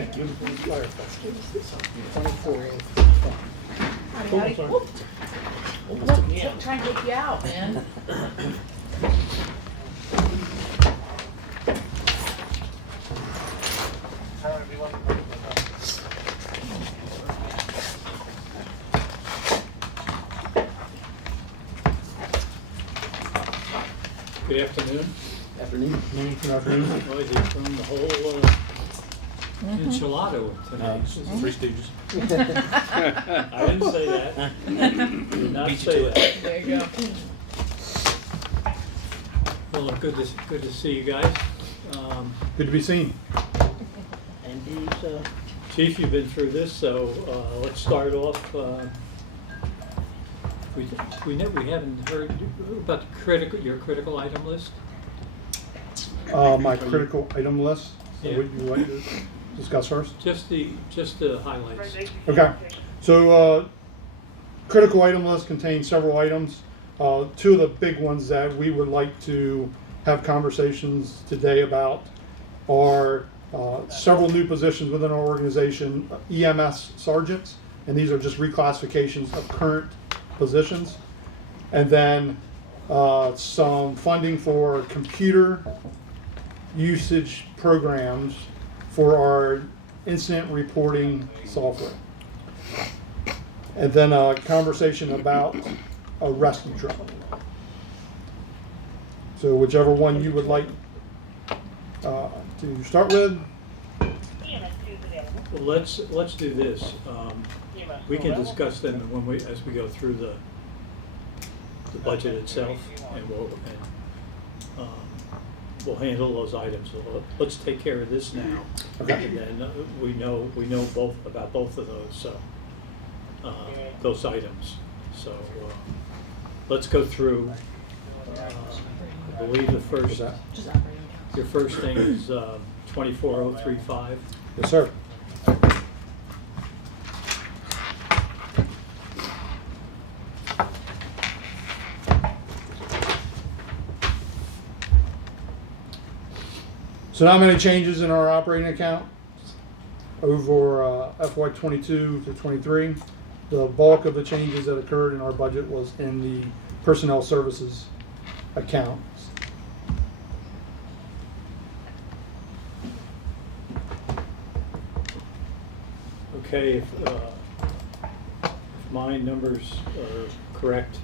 Thank you. 24. Howdy. sorry. Whoop. Almost took me Look, out. try and take you out, man. Good afternoon. Afternoon. Good afternoon. Well, you've thrown the whole enchilada today. Three Stooges. I didn't say that. Did not Beat you say to it. that. There you go. Well, good to see you guys. Good to be seen. And these, Chief, you've been through this, so let's start off. We haven't heard about your critical item list. My critical item list. So Yeah. what you like to discuss first? Just the highlights. Okay. So critical item list contains several items. Two of the big ones that we would like to have conversations today about are several new positions within our organization, EMS Sergeants, and these are just reclassifications of current positions. And then some funding for computer usage programs for our incident reporting software. And then a conversation about a rescue truck. So whichever one you would like to start with. Well, let's do this. We can discuss them as we go through the budget itself, and we'll handle those items. So let's take care of this now, Okay. and then we know both about both of those. So those items. So let's go through. I believe the first. Just operating accounts. Your first thing is 24035. Yes, sir. So not many changes in our operating account over FY22 to 23. The bulk of the changes that occurred in our budget was in the personnel services accounts. Okay, if my numbers are correct,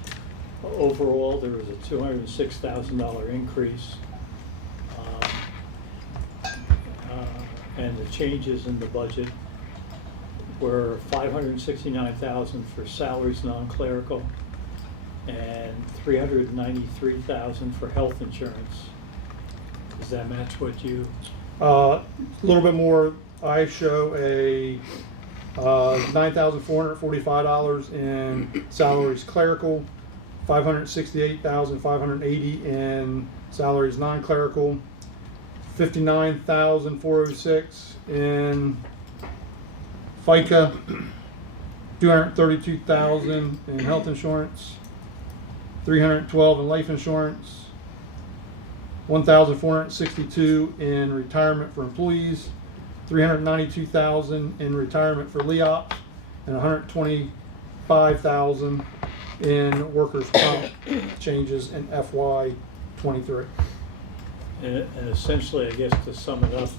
overall there was a $206,000 increase. And the changes in the budget were $569,000 for salaries non-clerical and $393,000 for health insurance. Does that match what you? A little bit more. I show a $9,445 in salaries clerical, $568,580 in salaries non-clerical, $59,406 in FICA, $232,000 in health insurance, $312 in life insurance, $1,462 in retirement for employees, $392,000 in retirement for LEOPs, and $125,000 in workers' comp changes in FY23. And essentially, I guess to sum it up,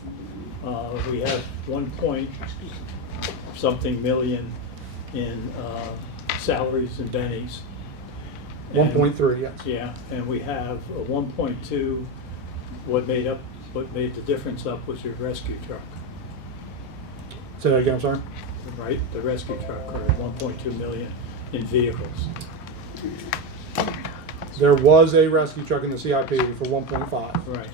we have 1-point-something million in salaries and bennies. 1.3, yes. Yeah, and we have a 1.2. What made the difference up was your rescue truck, Say that again, I'm sorry. right? The rescue truck, or 1.2 million in vehicles. There was a rescue truck in the CIP for 1.5. Right.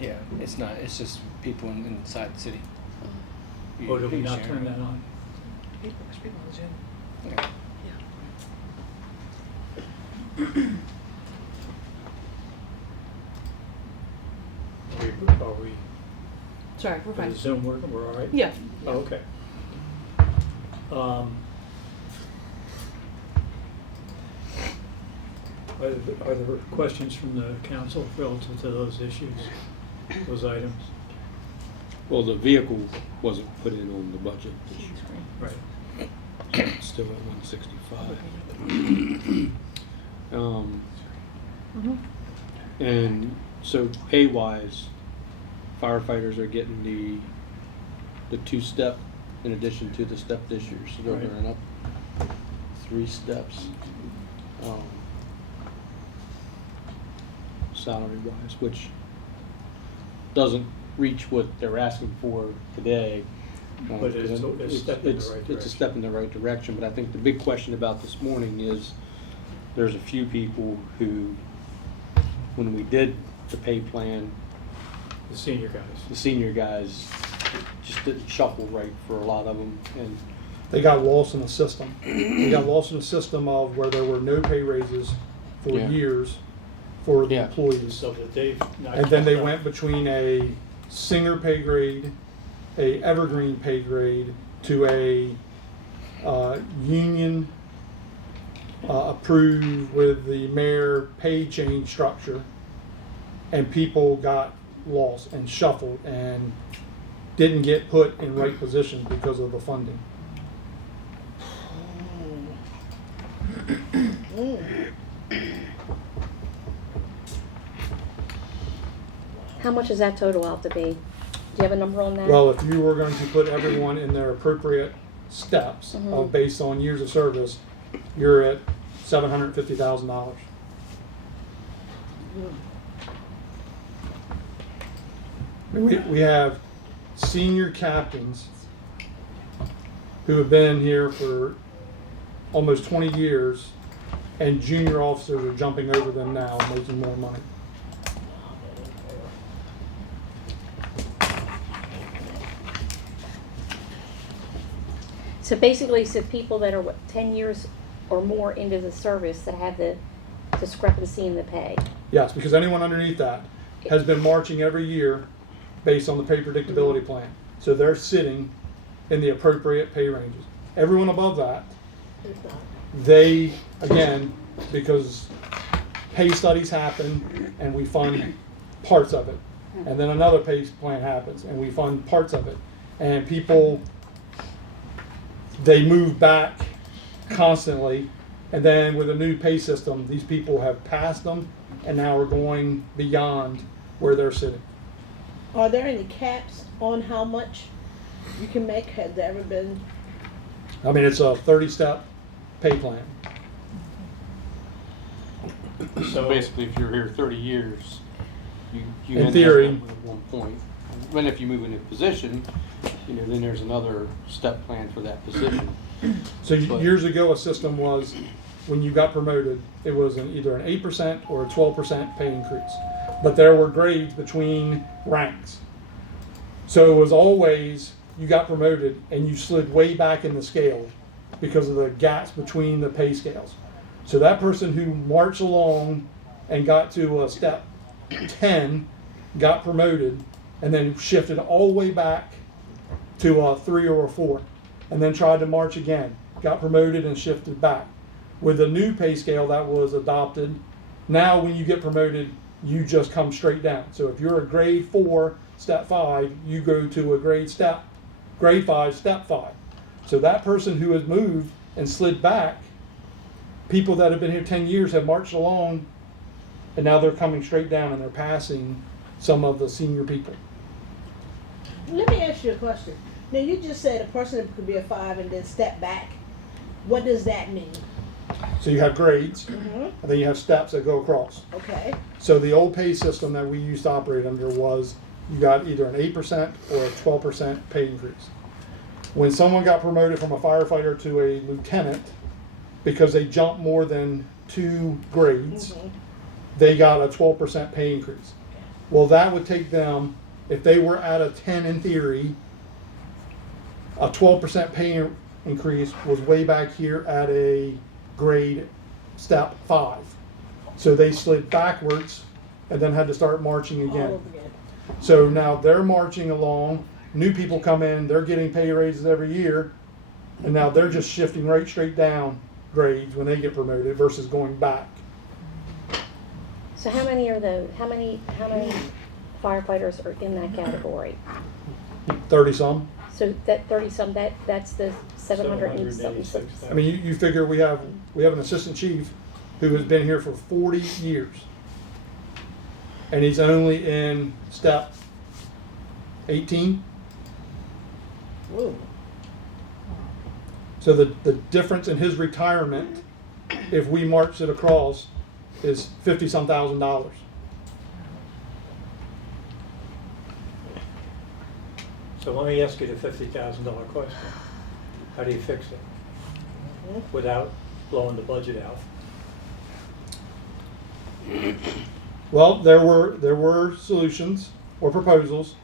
yeah, it's not, it's just people inside the city. Oh, did we not Sharing. turn that on? People on Zoom. Yeah. Are we? Sorry, we're fine. Is Zoom working? We're all right? Yeah. Oh, okay. Are there questions from the council relative to those issues, those items? Well, the vehicle wasn't put in on the budget this year. Right. It's still at 165. And so pay-wise, firefighters are getting the 2-step in addition to the step this year, so they're Right. going up 3 steps. Salary-wise, which doesn't reach what they're asking for today. But it's a step in the right It's a direction. step in the right direction, but I think the big question about this morning is, there's a few people who, when we did the pay plan, The senior guys. the senior guys just didn't shuffle right for a lot of them, and They got lost in the system. They got lost in the system of where there were no pay raises for Yeah. years for the Yeah. employees. So that they've. not And then they kept up. went between a singer pay grade, a evergreen pay grade, to a union approved with the mayor pay change structure, and people got lost and shuffled and didn't get put in right positions because of the funding. How much does that total out to be? Do you have a number on that? Well, if you were going to put everyone in their appropriate steps Mhm. based on years of service, you're at $750,000. We have senior captains who have been here for almost 20 years, and junior officers are jumping over them now, making more money. So basically, it's the people that are 10 years or more into the service that have the discrepancy in the pay. Yes, because anyone underneath that has been marching every year based on the pay predictability plan. So they're sitting in the appropriate pay ranges. Everyone above that, they, again, because pay studies happen and we fund parts of it. And then another pay plan happens and we fund parts of it. And people, they move back constantly. And then with a new pay system, these people have passed them and now are going beyond where they're sitting. Are there any caps on how much you can make? Has there ever been? I mean, it's a 30-step pay plan. so basically, if you're here 30 years, you In end theory. up at one point. Then if you move into a position, then there's another step plan for that position. So But- years ago, a system was when you got promoted, it was either an 8% or a 12% pay increase. But there were grades between ranks. So it was always, you got promoted and you slid way back in the scale because of the gaps between the pay scales. So that person who marched along and got to a step 10 got promoted and then shifted all the way back to a 3 or a 4 and then tried to march again, got promoted and shifted back. With the new pay scale that was adopted, now when you get promoted, you just come straight down. So if you're a grade 4, step 5, you go to a grade 5, step 5. So that person who has moved and slid back, people that have been here 10 years have marched along, and now they're coming straight down and they're passing some of the senior people. Let me ask you a question. Now you just said a person could be a 5 and then step back. What does that mean? So you have grades, Mm-hmm. and then you have steps that go across. Okay. So the old pay system that we used to operate under was you got either an 8% or a 12% pay increase. When someone got promoted from a firefighter to a lieutenant, because they jumped more than 2 grades, Mm-hmm. they got a 12% pay increase. Well, that would take them, if they were at a 10 in theory, a 12% pay increase was way back here at a grade step 5. So they slid backwards and then had to start marching All again. over again. So now they're marching along, new people come in, they're getting pay raises every year, and now they're just shifting right straight down grades when they get promoted versus going back. So how many are those? How many firefighters are in that category? 30-some. So that 30-some, that's the 700 and something. 786,000. I mean, you figure we have an assistant chief who has been here for 40 years. And he's only in step 18. Whoa. So the difference in his retirement, if we march it across, is $50-some thousand. So let me ask you the $50,000 question. How do you fix it without blowing the budget out? Well, there were solutions or proposals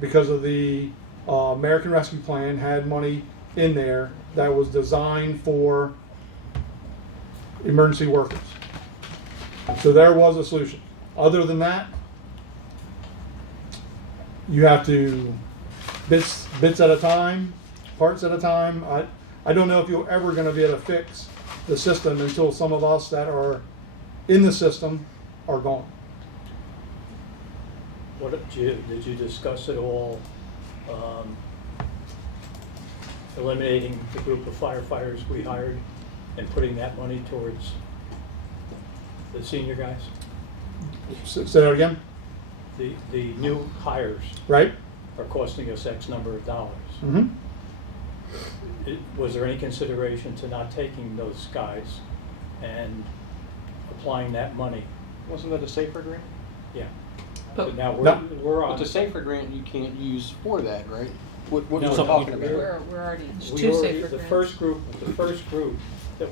because of the American Rescue Plan had money in there that was designed for emergency workers. So there was a solution. Other than that, you have to bits at a time, parts at a time. I don't know if you're ever going to be able to fix the system until some of us that are in the system are gone. What did you discuss at all eliminating the group of firefighters we hired and putting that money towards the senior guys? Say that again, The new hires right? are costing us X number of dollars. Mm-hmm. Was there any consideration to not taking those guys and applying that money? Wasn't that a safer grant? Yeah. But- But now No. we're But on. the safer grant you can't use for that, right? What No, you're no, talking we're- about? We're already, there's We two already- safer the grants. first group that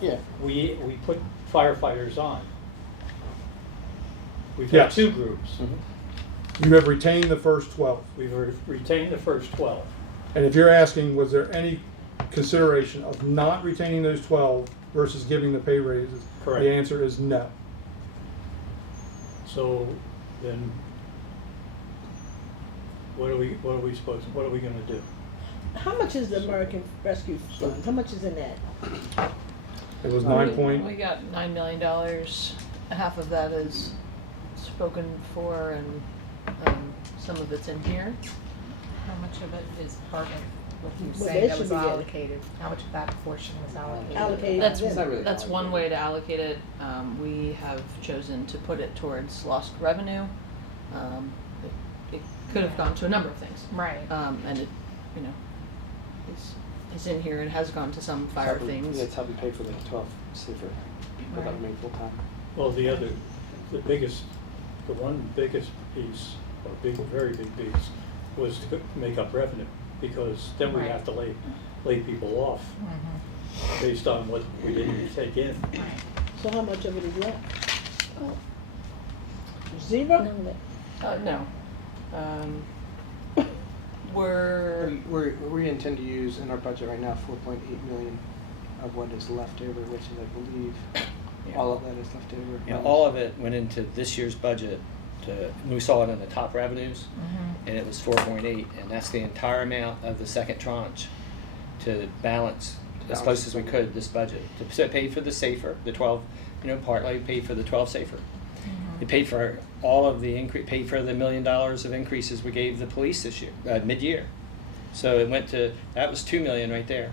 Yeah. we put firefighters on. We've had Yes. two groups. Mhm. You have retained the first 12. We've retained the first 12. And if you're asking, was there any consideration of not retaining those 12 versus giving the pay raises? Correct. The answer is no. So then, what are we gonna do? How much is the American Rescue Fund? How much is in that? It was We 9 point. We got $9 million. Half of that is spoken for, and some of it's in here. How much of it is part of what you Well, say they that was should be getting- allocated? How much of that portion was allocated? Allocated. That's, It's not really that's one way to allocate it. We have chosen to put it towards lost revenue. It could have gone to a number of things. Right. And it, you know, is in here and has gone to some fire things. That's how we pay for the 12 safer, people that Right. remain full-time. Well, the one biggest piece, or very big piece, was to make up revenue, because then we Right. have to lay people off Mhm. based on what we didn't take in. Right. So how much of it is left? Oh, Zero? none of it. No. We're, We intend to use in our budget right now 4.8 million of what is left over, which is, I believe, Yeah. all of that is left over. Yeah, all of it went into this year's budget we saw it in the top revenues, Mhm. and it was 4.8, and that's the entire amount of the second tranche to balance as close as we could this budget. So it paid for the safer, the 12, partly paid for the 12 safer. It paid for all of the paid for the $1 million of increases we gave the police this year, mid-year. So it went to, that was $2 million right there.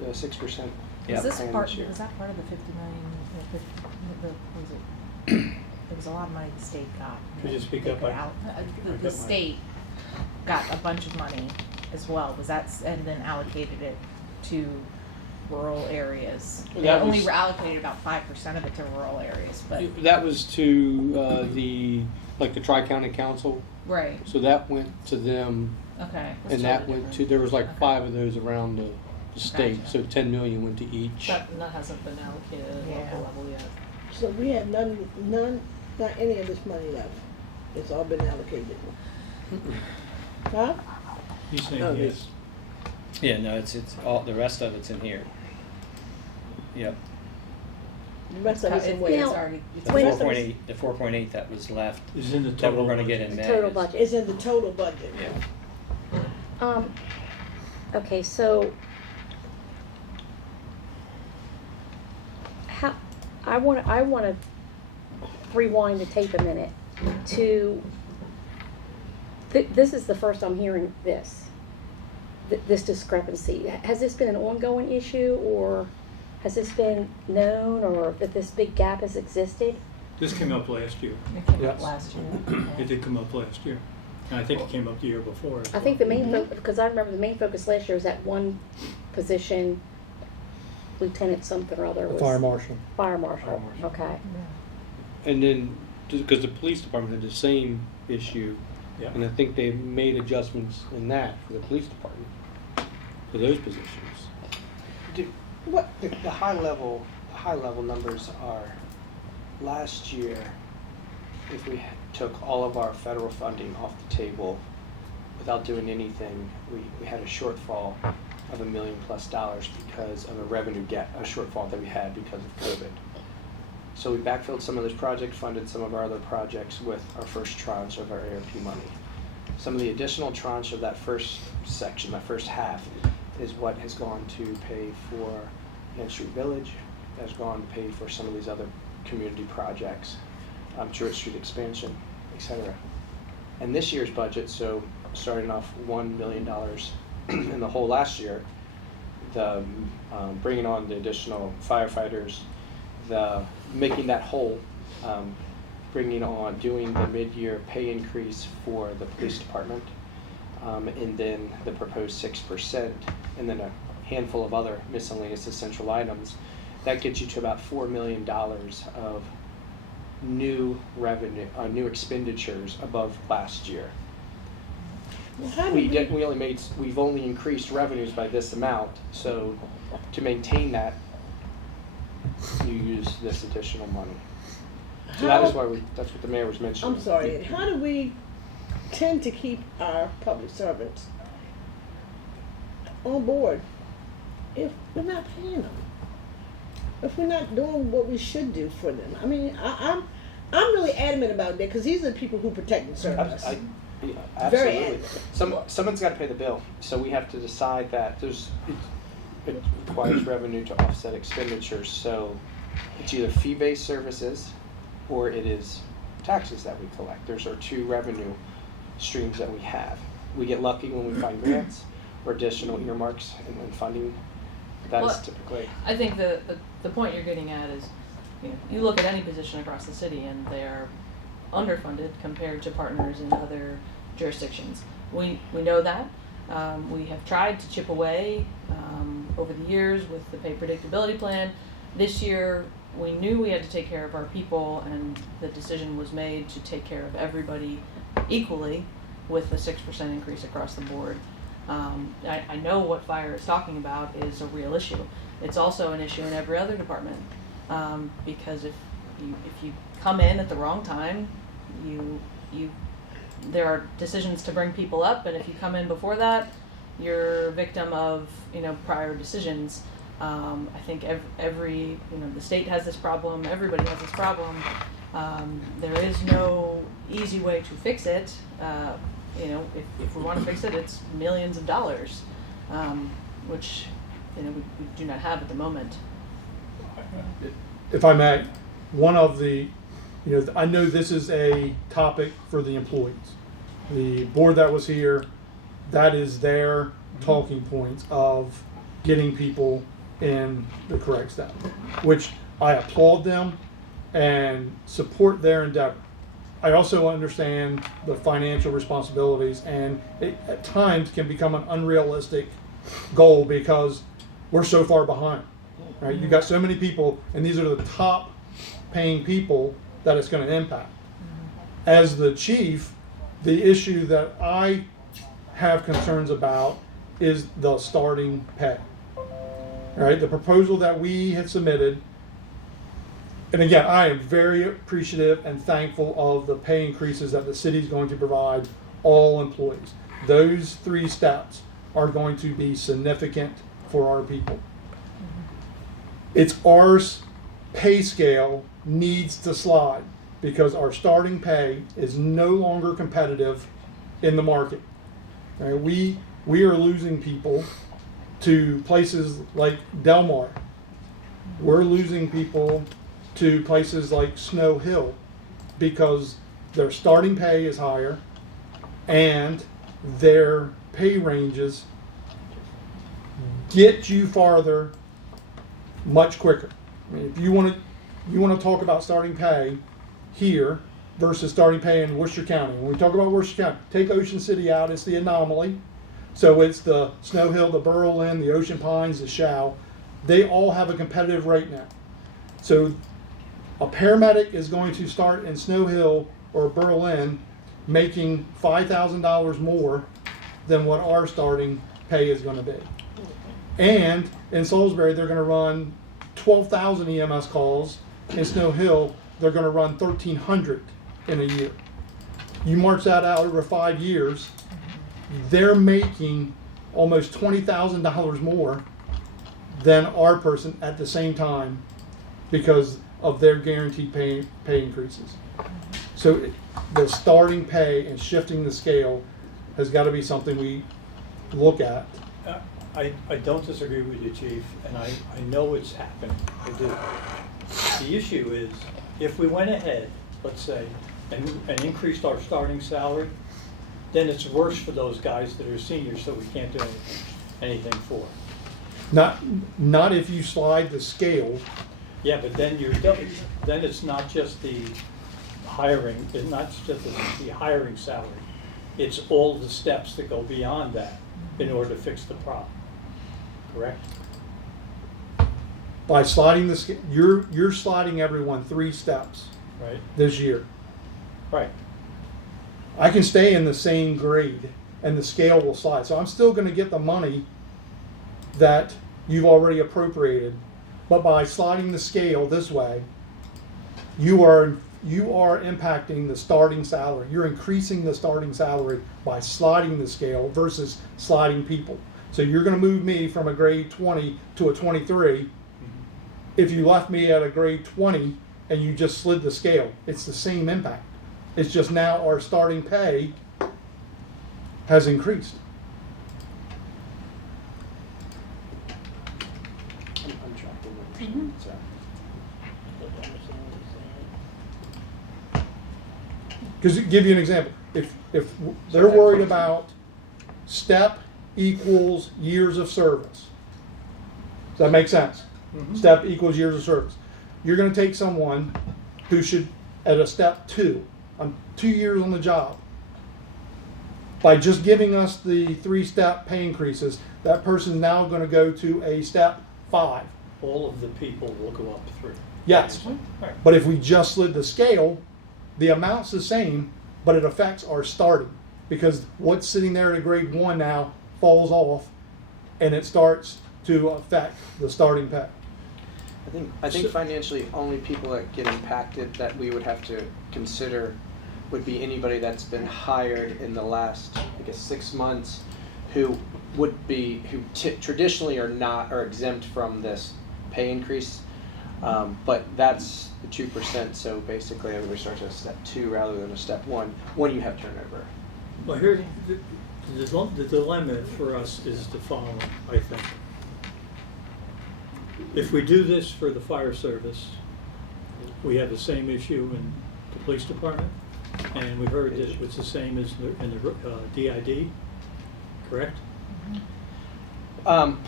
The 6%. Yeah. Was this plan part, this year. was that part of the 50 million, was it, there was a lot of money the state got. Could you speak They up? could I the got my- state got a bunch of money as well, was that, and then allocated it to rural areas? They That only was- allocated about 5% of it to rural areas, but, That was to the Tri-County Council, right, so that went to them, okay. and that went to, there was like Okay. 5 of those around the state, Gotcha. so 10 million went to each. that hasn't been allocated at Yeah. local level yet. So we have none, not any of this money left. It's all been allocated. Huh? He's No, saying yes. Yeah, no, it's all, the rest of it's in here. Yep. The rest of it's in It's where? Now- already, it's The When- 4.8, the 4.8 that was left, Is in the that total. we're gonna get in May. Total is- budget. It's in the total budget. Yeah. Okay, so I want to rewind the tape a minute to This is the first I'm hearing this discrepancy. Has this been an ongoing issue, or has this been known, or that this big gap has existed? This came up last year. It came up Yes. last year. It did come up last year. And I think it came up the year before. as I think the well. main because I remember the main focus last year was that one position, lieutenant something or other. The Was fire marshal. Fire marshal. Fire marshal. Okay. And then, because the police department had the same issue, Yeah. and I think they made adjustments in that for the police department, for those positions. What? The high level numbers are, last year, if we took all of our federal funding off the table without doing anything, we had a shortfall of $1 million+ because of a revenue gap, a shortfall that we had because of COVID. So we backfilled some of those projects, funded some of our other projects with our first tranche of our ARP money. Some of the additional tranche of that first section, that first half, is what has gone to pay for Main Street Village, has gone to pay for some of these other community projects, Church Street expansion, etc. And this year's budget, so starting off $1 million in the whole last year, the bringing on the additional firefighters, the making that whole, bringing on, doing the mid-year pay increase for the police department, and then the proposed 6%, and then a handful of other miscellaneous essential items, that gets you to about $4 million of new revenue, new expenditures above last year. Well, how did We've only increased revenues by this amount, so to maintain that, you use this additional money. So that is why that's what the mayor was mentioning. I'm sorry. How do we tend to keep our public servants on board if we're not paying them? If we're not doing what we should do for them? I mean, I'm really adamant about that because these are the people who protect and serve us. Yeah, Very absolutely. Someone's got to pay the bill, so we have to decide that it requires revenue to offset expenditures. So it's either fee-based services or it is taxes that we collect. Those are two revenue streams that we have. We get lucky when we find grants or additional earmarks and funding. That is Well, typically. I think the point you're getting at is, you look at any position across the city and they're underfunded compared to partners in other jurisdictions. We know that. We have tried to chip away over the years with the pay predictability plan. This year, we knew we had to take care of our people, and the decision was made to take care of everybody equally with a 6% increase across the board. I know what fire is talking about is a real issue. It's also an issue in every other department, because if you come in at the wrong time, there are decisions to bring people up, and if you come in before that, you're a victim of prior decisions. I think every the state has this problem. Everybody has this problem. There is no easy way to fix it. If we want to fix it, it's millions of dollars, which we do not have at the moment. If I may, one of the, I know this is a topic for the employees. The board that was here, that is their talking points of getting people in the correct step, which I applaud them and support their endeavor. I also understand the financial responsibilities, and it at times can become an unrealistic goal because we're so far behind. Right? You've got so many people, and these are the top paying people that it's going to impact. As the chief, the issue that I have concerns about is the starting pay. Right? The proposal that we had submitted, and again, I am very appreciative and thankful of the pay increases that the city is going to provide all employees. Those 3 steps are going to be significant for our people. It's our pay scale needs to slide because our starting pay is no longer competitive in the market. Right? We are losing people to places like Del Mar. We're losing people to places like Snow Hill because their starting pay is higher and their pay ranges get you farther much quicker. I mean, if you want to talk about starting pay here versus starting pay in Worcester County. When we talk about Worcester County, take Ocean City out, it's the anomaly. So it's the Snow Hill, the Berlin, the Ocean Pines, the Shao. They all have a competitive rate now. So a paramedic is going to start in Snow Hill or Berlin making $5,000 more than what our starting pay is going to be. And in Salisbury, they're going to run 12,000 EMS calls. In Snow Hill, they're going to run 1,300 in a year. You march that out over 5 years, they're making almost $20,000 more than our person at the same time because of their guaranteed pay increases. So the starting pay and shifting the scale has got to be something we look at. I don't disagree with you, Chief, and I know it's happening. I do. The issue is, if we went ahead, let's say, and increased our starting salary, then it's worse for those guys that are seniors, so we can't do anything for. Not if you slide the scale. Yeah, but then then it's not just the hiring, it's not just the hiring salary. It's all the steps that go beyond that in order to fix the problem. Correct? By sliding the scale, you're sliding everyone 3 steps Right? this year. Right. I can stay in the same grade and the scale will slide. So I'm still going to get the money that you've already appropriated. But by sliding the scale this way, you are impacting the starting salary. You're increasing the starting salary by sliding the scale versus sliding people. So you're going to move me from a grade 20 to a 23. If you left me at a grade 20 and you just slid the scale, it's the same impact. It's just now our starting pay has increased. I'm tracking what you're saying. Because give you an example, if they're worried about step equals years of service, does that make sense? Mhm. Step equals years of service. You're going to take someone who should at a step 2. I'm 2 years on the job. By just giving us the 3-step pay increases, that person's now going to go to a step 5. All of the people will go up 3. Yes. Right. But if we just slid the scale, the amount's the same, but it affects our starting. Because what's sitting there at a grade 1 now falls off, and it starts to affect the starting pay. I think financially, only people that get impacted that we would have to consider would be anybody that's been hired in the last, I guess, 6 months, who traditionally are exempt from this pay increase. But that's the 2%. So basically, everybody starts at step 2 rather than a step 1 when you have turnover. Well, here, the dilemma for us is the following, I think. If we do this for the fire service, we have the same issue in the police department, and we heard that it's the same as in the DID, correct?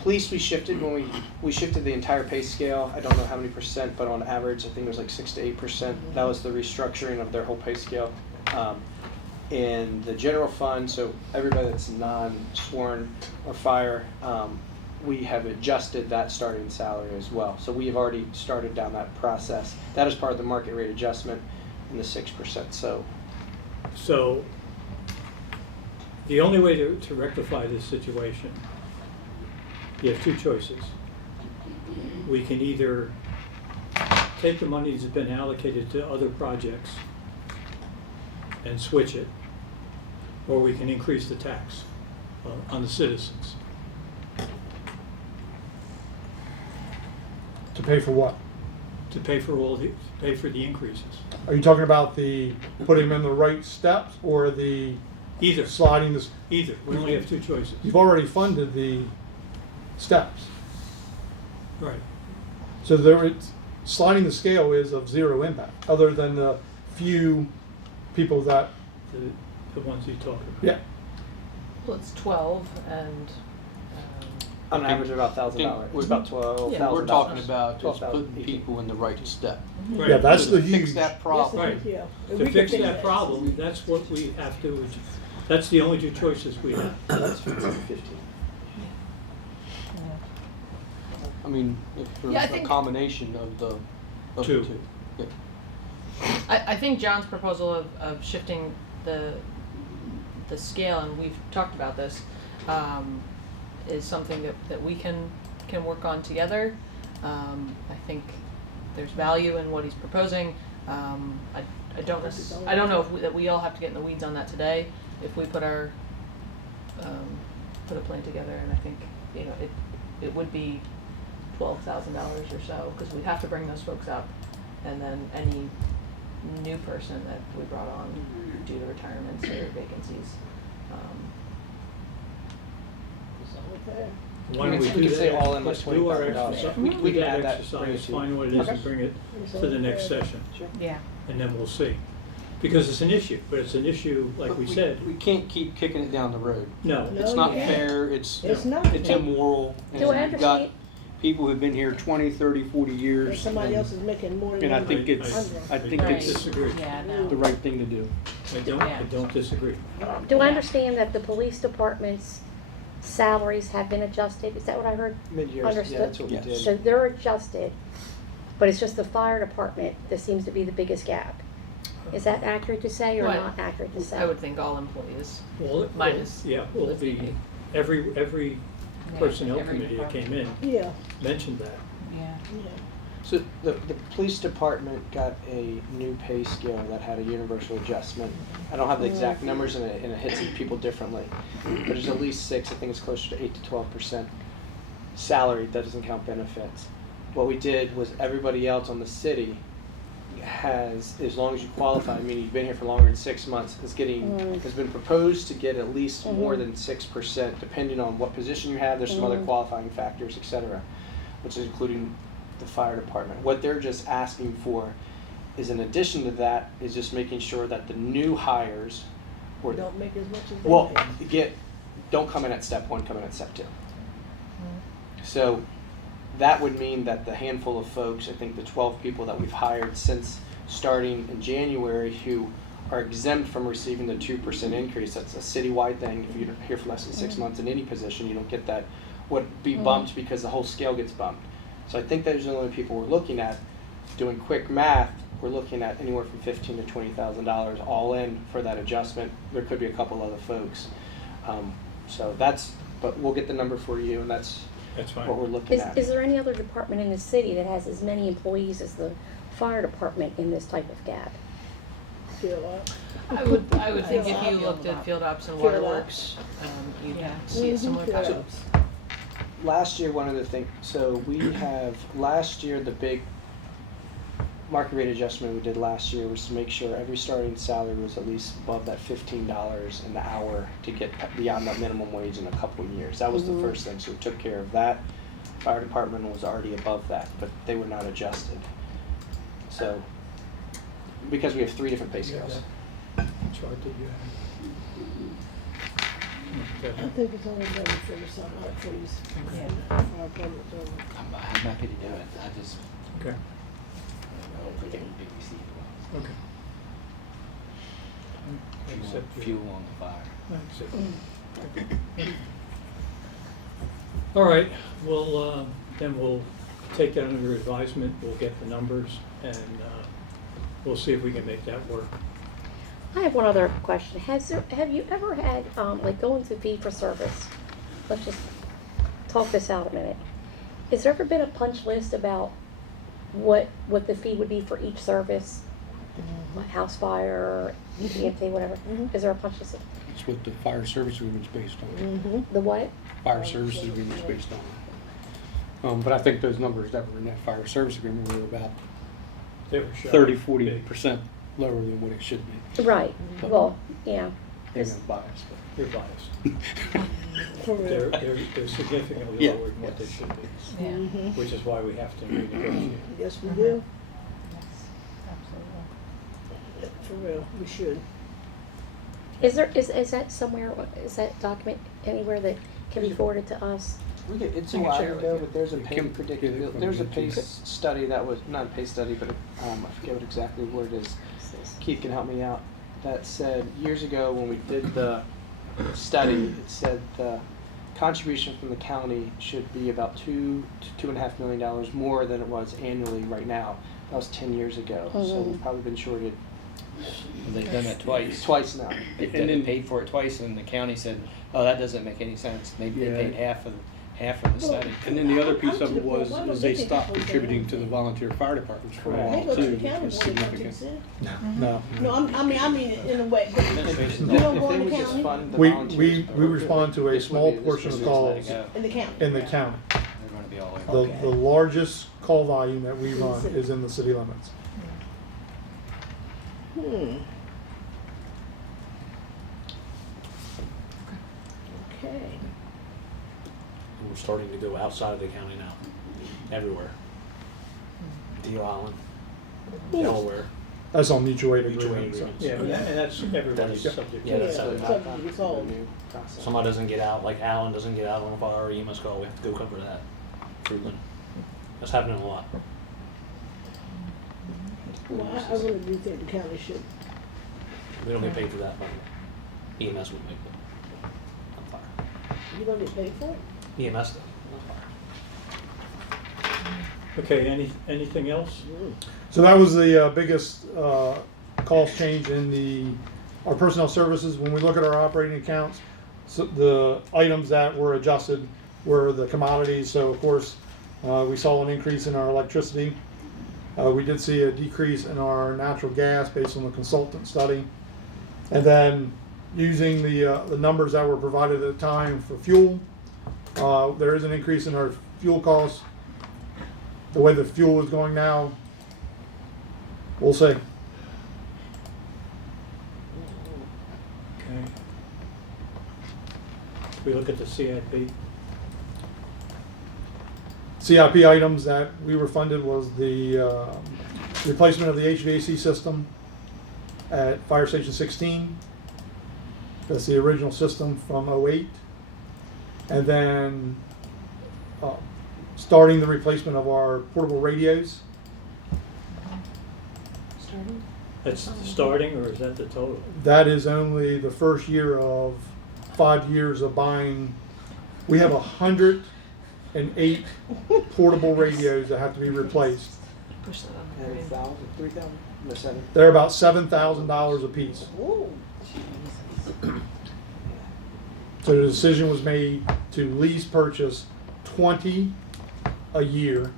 Police, we shifted when we shifted the entire pay scale. I don't know how many percent, but on average, I think it was like 6 to 8%. That was the restructuring of their whole pay scale. In the general fund, so everybody that's non-sworn or fire, we have adjusted that starting salary as well. So we have already started down that process. That is part of the market rate adjustment in the 6%. So the only way to rectify this situation, you have 2 choices. We can either take the money that's been allocated to other projects and switch it, or we can increase the tax on the citizens. To pay for what? To pay for the increases. Are you talking about the putting them in the right steps or the Either. sliding this? Either. We only have 2 choices. You've already funded the steps. Right. So sliding the scale is of 0 impact, other than the few people that the ones you talked about? Yeah. Well, it's 12 and, On average, about $1,000. It's about $12,000. We're talking about just 12,000, putting people in the right step. Right. Yeah, that's To the fix huge. that problem. Right. Yeah. If To we fix could that problem, that's what we have to, that's the only two choices we have. That's 15. I mean, if Yeah, I there's a think- combination of the Two. two. Yeah. I think John's proposal of shifting the scale, and we've talked about this, is something that we can work on together. I think there's value in what he's proposing. I don't know if we all have to get in the weeds on that today. If we put our put a plan together, and I think it would be $12,000 or so, because we'd have to bring those folks up, and then any new person that we brought on due to retirements or vacancies. Okay. Why don't we We do can say that? all in Let's like do our $20,000. exercise, We do can that add that, bring it exercise, to you. find what it is, Okay. and bring it to the next session, Yeah. and then we'll see. Because it's an issue, but it's an issue, like But we said, we can't keep kicking it down the road. no. No, It's not you can't. fair, it's It's not. it's immoral, and Do I you've got understand? people who've been here 20, 30, 40 And years. somebody and- else is making more than And I you. think it's, Under. I think Right. it's Disagree. Yeah, the no. right thing to do. I don't disagree. Do I Yeah. understand that the police department's salaries have been adjusted? Is that what I heard? Mid-years, yeah, Understood. that's what we Yes. did. So they're adjusted, but it's just the fire department that seems to be the biggest gap. Is that accurate to say or Well, not accurate to say? I would think all employees. Well, Minus yeah, well, the the, VP. every Yeah, personnel every committee that came in Yeah, mentioned that. Yeah. yeah. So the police department got a new pay scale that had a universal adjustment. I don't have the exact numbers, and it hits people differently. But there's at least 6, I think it's closer to 8 to 12% salary. That doesn't count benefits. What we did was everybody else on the city has, as long as you qualify, meaning you've been here for longer than 6 months, has been proposed to get at least more than 6%, depending on what position you have. There's some other qualifying factors, et cetera, which is including the fire department. What they're just asking for is, in addition to that, is just making sure that the new hires or Don't make as much as they well make. don't come in at step 1, come in at step 2. So that would mean that the handful of folks, I think the 12 people that we've hired since starting in January, who are exempt from receiving the 2% increase, that's a citywide thing. If you're here for less than 6 months in any position, you don't get that, would be bumped because the whole scale gets bumped. So I think those are the only people we're looking at. Doing quick math, we're looking at anywhere from $15,000 to $20,000 all in for that adjustment. There could be a couple other folks. So that's, but we'll get the number for you, and that's Fine. what we're looking at. Is there any other department in the city that has as many employees as the fire department in this type of gap? Feel like. I would think if you Field looked at ops. field ops and Field waterworks, you'd Yeah. see a similar Field pattern. ops. Last year, one of the things, so we have, last year, the big market rate adjustment we did last year was to make sure every starting salary was at least above that $15 an hour to get beyond that minimum wage in a couple of years. That was the first thing, so we took care of that. Fire department was already above that, but they were not adjusted. So, because we have 3 different pay scales. Chart that you I have. think it's only better to figure something out for these. Yeah. Our public service. I'm happy to do it. I just Okay, don't think it would be received well. okay. I accept your- Fuel on the fire. I accept. All right, well, then we'll take that under advisement, we'll get the numbers, and we'll see if we can make that work. I have one other question. Have you ever had, like going to fee for service? Let's just talk this out a minute. Has there ever been a punch list about what the fee would be for each service? Like house fire, EMT, whatever. Is there a punch list? That's what the fire service agreement's based on. The what? Fire services agreement's based on. But I think those numbers that were in that fire service agreement were about They were shy. 30, Big. 40% lower than what it should be. Right. Well, yeah. Maybe I'm biased, They're biased. For real. They're significantly Yeah. lower than what they should be, Yeah. which is why we have to renegotiate. Yes, we do. Yes, absolutely. For real, we should. Is that somewhere, is that document anywhere that can be forwarded to us? It's I a can while share it with ago, you. but there's a It pay can- predicted. yeah, There's a from pay YouTube. study that was not a pay study, but I forget what exactly what it is. Keith can help me out. That said, years ago when we did the study, it said the contribution from the county should be about $2 to $2.5 million more than it was annually right now. That was 10 years ago, so Mhm. we've probably been shorted They've done it twice. twice now. They've And then- paid for it twice, and the county said, "Oh, that doesn't make any sense." Maybe Yeah. they paid half of the study. And then the other piece I'm of to it the point, was, why don't is they they stopped take contributing people to the volunteer fire departments for a Correct. They while go to too, the which county was more than significant. 2%. No. No, I mean in a way. Administration. You don't If go they in would the just county? fund the We volunteers, respond to a this would small be- this portion would of be- calls In the county. in the county. They're going to be all over. The largest call volume that we run is in the city limits. Okay. We're starting to go outside of the county now, everywhere. Deal Island, Delaware. That's on mutual aid Mutual aid agreements. so. agreements. Yeah, and that's everybody's That's- subject. yeah, to that's that. something. Not- Something to not resolve. the new process. Somebody doesn't get out, like Alan doesn't get out on a fire or EMS call, we have to go cover that. Frequent. That's happening a lot. Well, I really do think the county should. We don't get paid for that, but EMS would make it. Not fire. You don't get paid for it? EMS does, not fire. Okay, anything else? So that was the biggest cost change in our personnel services. When we look at our operating accounts, so the items that were adjusted were the commodities. So of course, we saw an increase in our electricity. We did see a decrease in our natural gas based on the consultant study. And then using the numbers that were provided at the time for fuel, there is an increase in our fuel costs. The way the fuel is going now, we'll see. Okay. We look at the CIP. CIP items that we were funded was the replacement of the HVAC system at Fire Station 16. That's the original system from '08. And then starting the replacement of our portable radios. That's starting, or is that the total? That is only the first year of 5 years of buying. We have 108 portable radios that have to be replaced. Push that on the And screen. 1,000, 3,000, no, 7. They're about $7,000 a piece. Ooh. So the decision was made to lease purchase 20 a year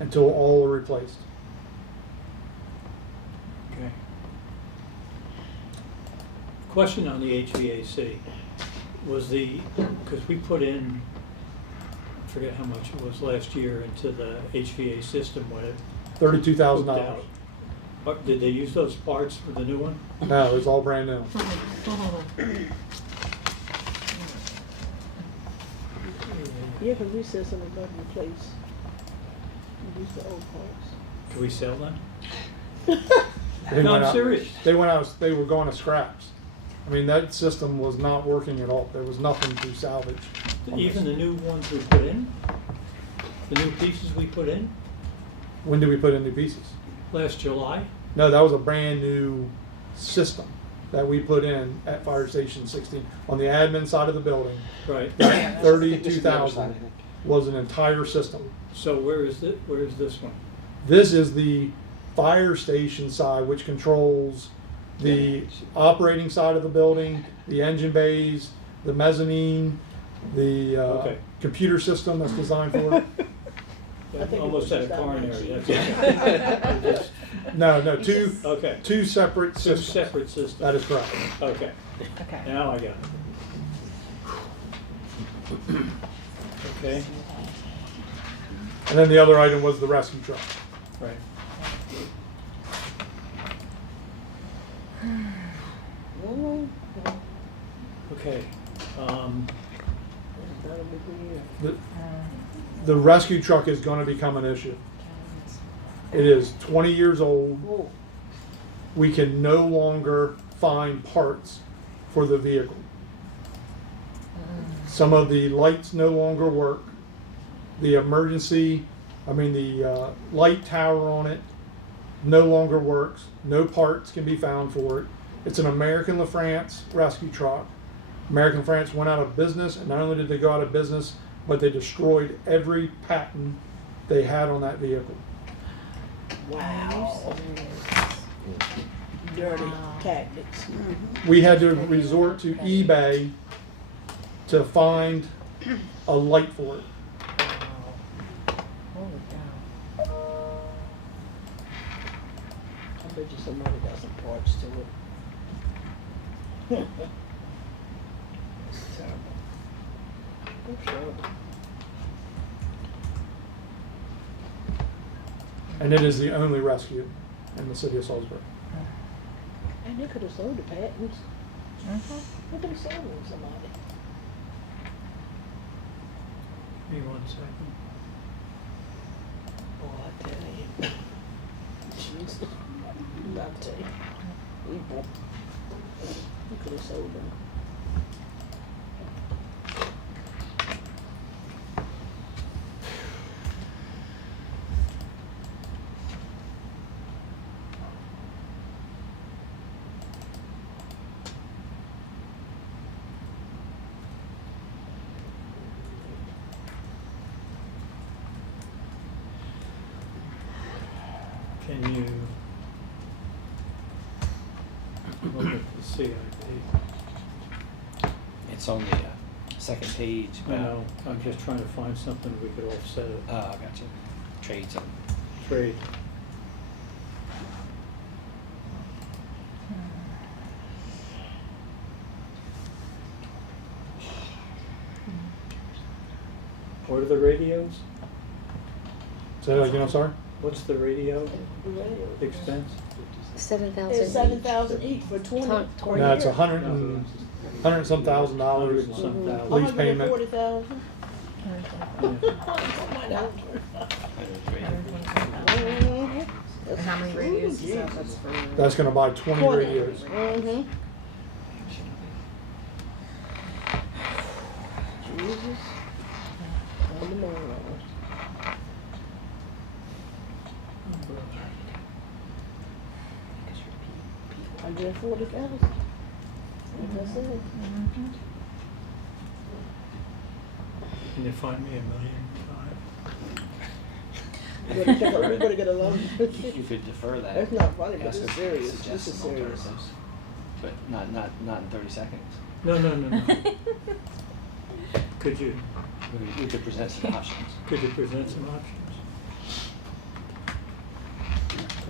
until all are replaced. Okay. Question on the HVAC was because we put in, I forget how much it was last year into the HVAC system when it hooked $32,000. out. Did they use those parts for the new one? No, it's all brand new. Yeah, because we said something about replace. Use the old parts. Can we sell them? They No, went I'm out- serious. They were going to scraps. I mean, that system was not working at all. There was nothing to salvage. on Even this. the new ones we put in? The new pieces we put in When did we put in new pieces? last July? No, that was a brand new system that we put in at Fire Station 16 on the admin side of the building. Right. This is the other side, I 32,000 think. was an entire system. So where is this one? This is the fire station side, which controls the operating side of the building, the engine bays, the mezzanine, the Okay. computer system that's designed for it. I think it Almost was at a just that coronary, much. that's all. No, two Okay, two separate two systems. separate systems. That is correct. Okay, Okay. now I got it. Okay, And then the other item was the rescue truck. right. Okay, That'll be good. The rescue truck is going to become an issue. It is 20 years old. Whoa. We can no longer find parts for the vehicle. Some of the lights no longer work. The light tower on it no longer works. No parts can be found for it. It's an American LaFrance rescue truck. American France went out of business, and not only did they go out of business, but they destroyed every patent they had on that vehicle. Wow. Dirty tactics. We had to resort to eBay to find a light for it. Holy cow. I bet you somebody got some parts to it. It's terrible. It's terrible. And it is the only rescue in the city of Salisbury. And they could have sold the patents. They could have sold them to somebody. Give me 1 second. Oh, I tell you. Jesus. I tell you. People. You could have sold them. Can you look at the CIP? It's on the second page. I know, I'm just trying to find something we could offset it. I got you. Trade something. Trade. What are the radios? Say that again, I'm sorry? What's the radio expense? 7,000. It's 7,000 each for 20. Ton- per No, it's year. $100 and some thousand dollars. $100 and some thousand. Lease payment. 140,000. And how many radios is that? That's for. That's gonna buy 20 radios. Mm-hmm. Jesus. On the moon. 140,000. That's it. Can you find me $1.5 million? We better get a loan. You could defer that. That's not funny, but Ask it's us to serious. suggest This is some serious. alternatives, but not in 30 seconds. No. Could you We could present some options. present some options?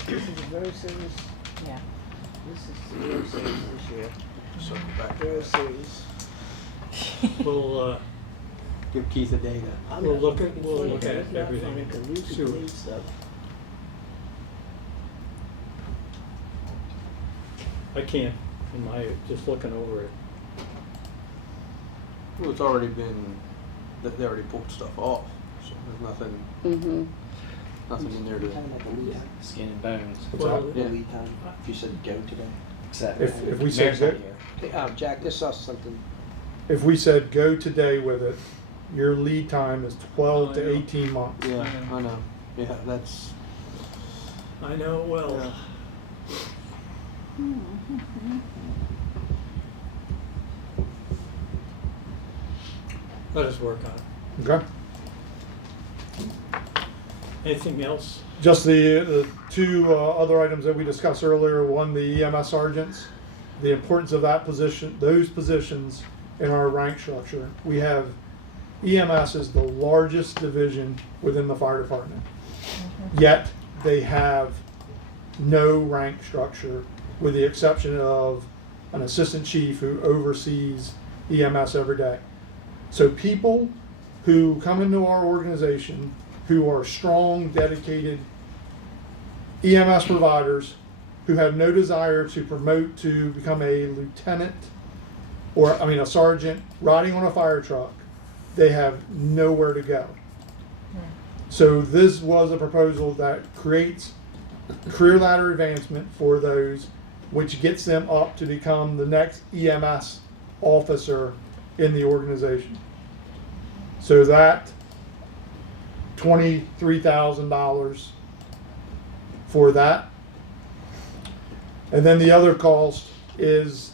This is very serious. Yeah. This is very serious this year. Circle back. Very serious. We'll Give Keith a data. I'm We'll not look funny. at- we'll look at It's not everything funny and 'cause we see could what- need stuff. I can't, just looking over it. Well, it's already been, they already pulled stuff off, so there's nothing, Mm-hmm. nothing in there to. Skin and bones. What's Well, that? Yeah. Lead time, if you said go today. Exactly. If we said Mayor's not go- here. Hey, Jack, just saw something. If we said go today with it, your lead time is 12 to 18 months. Yeah, I know. Yeah, that's, I know, well. Yeah. Let us work on it. Okay? Anything else? Just the two other items that we discussed earlier. One, the EMS Argents, the importance of that position, those positions in our rank structure. We have EMS is the largest division within the fire department. Yet they have no rank structure with the exception of an assistant chief who oversees EMS every day. So people who come into our organization who are strong, dedicated EMS providers who have no desire to promote to become a lieutenant a sergeant riding on a fire truck, they have nowhere to go. So this was a proposal that creates career ladder advancement for those which gets them up to become the next EMS officer in the organization. So that $23,000 for that. And then the other cost is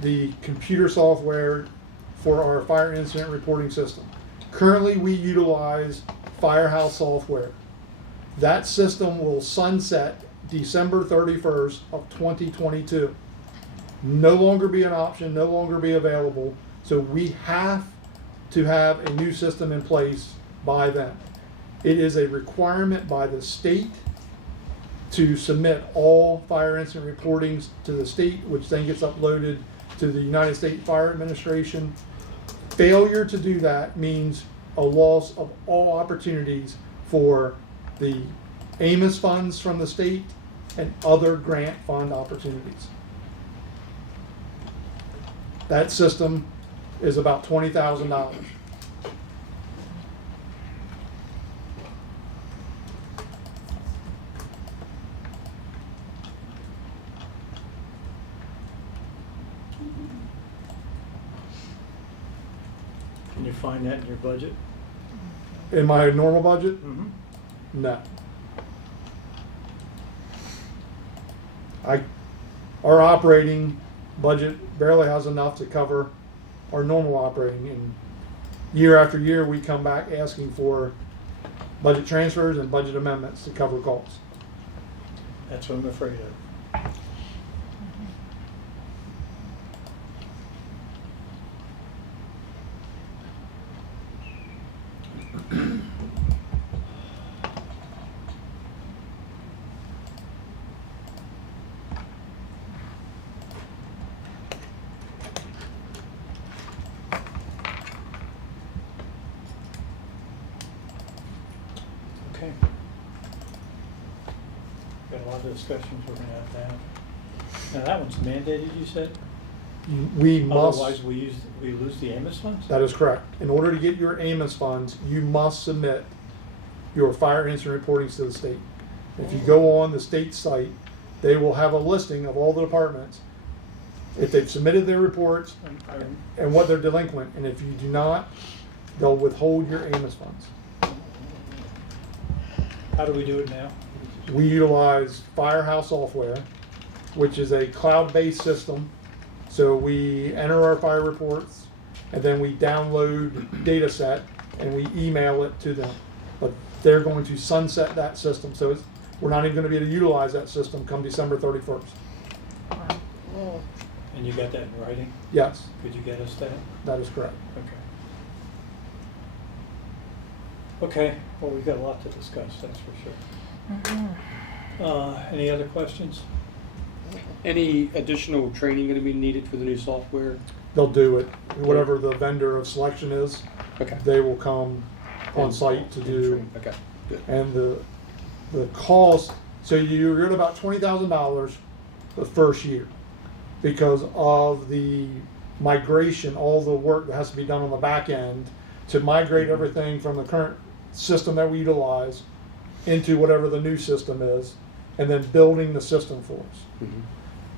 the computer software for our fire incident reporting system. Currently, we utilize Firehouse software. That system will sunset December 31st of 2022. No longer be an option, no longer be available. So we have to have a new system in place by then. It is a requirement by the state to submit all fire incident reportings to the state, which then gets uploaded to the United States Fire Administration. Failure to do that means a loss of all opportunities for the Amos funds from the state and other grant fund opportunities. That system is about $20,000. Can you find that in your budget? In my normal budget? Mm-hmm. No. Our operating budget barely has enough to cover our normal operating, and year after year we come back asking for budget transfers and budget amendments to cover costs. That's what I'm afraid of. Okay. Got a lot of discussions we're gonna have to have. Now, that one's mandated, you said? We must. Otherwise, we lose the Amos funds? That is correct. In order to get your Amos funds, you must submit your fire incident reportings to the state. If you go on the state site, they will have a listing of all the departments, if they've submitted their reports and what they're delinquent. And if you do not, they'll withhold your Amos funds. How do we do it now? We utilize Firehouse software, which is a cloud-based system. So we enter our fire reports, and then we download data set, and we email it to them. But they're going to sunset that system, so we're not even going to be able to utilize that system come December 31st. And you got that in writing? Yes, Could you get us that? that is correct. Okay. Okay, well, we've got a lot to discuss, that's for sure. Any other questions? Any additional training going to be needed for the new software? They'll do it. Whatever the vendor of selection is, Okay. they will come on site to do. Okay, good. And the cost, so you're at about $20,000 the first year because of the migration, all the work that has to be done on the back end to migrate everything from the current system that we utilize into whatever the new system is, and then building the system for us. Mm-hmm.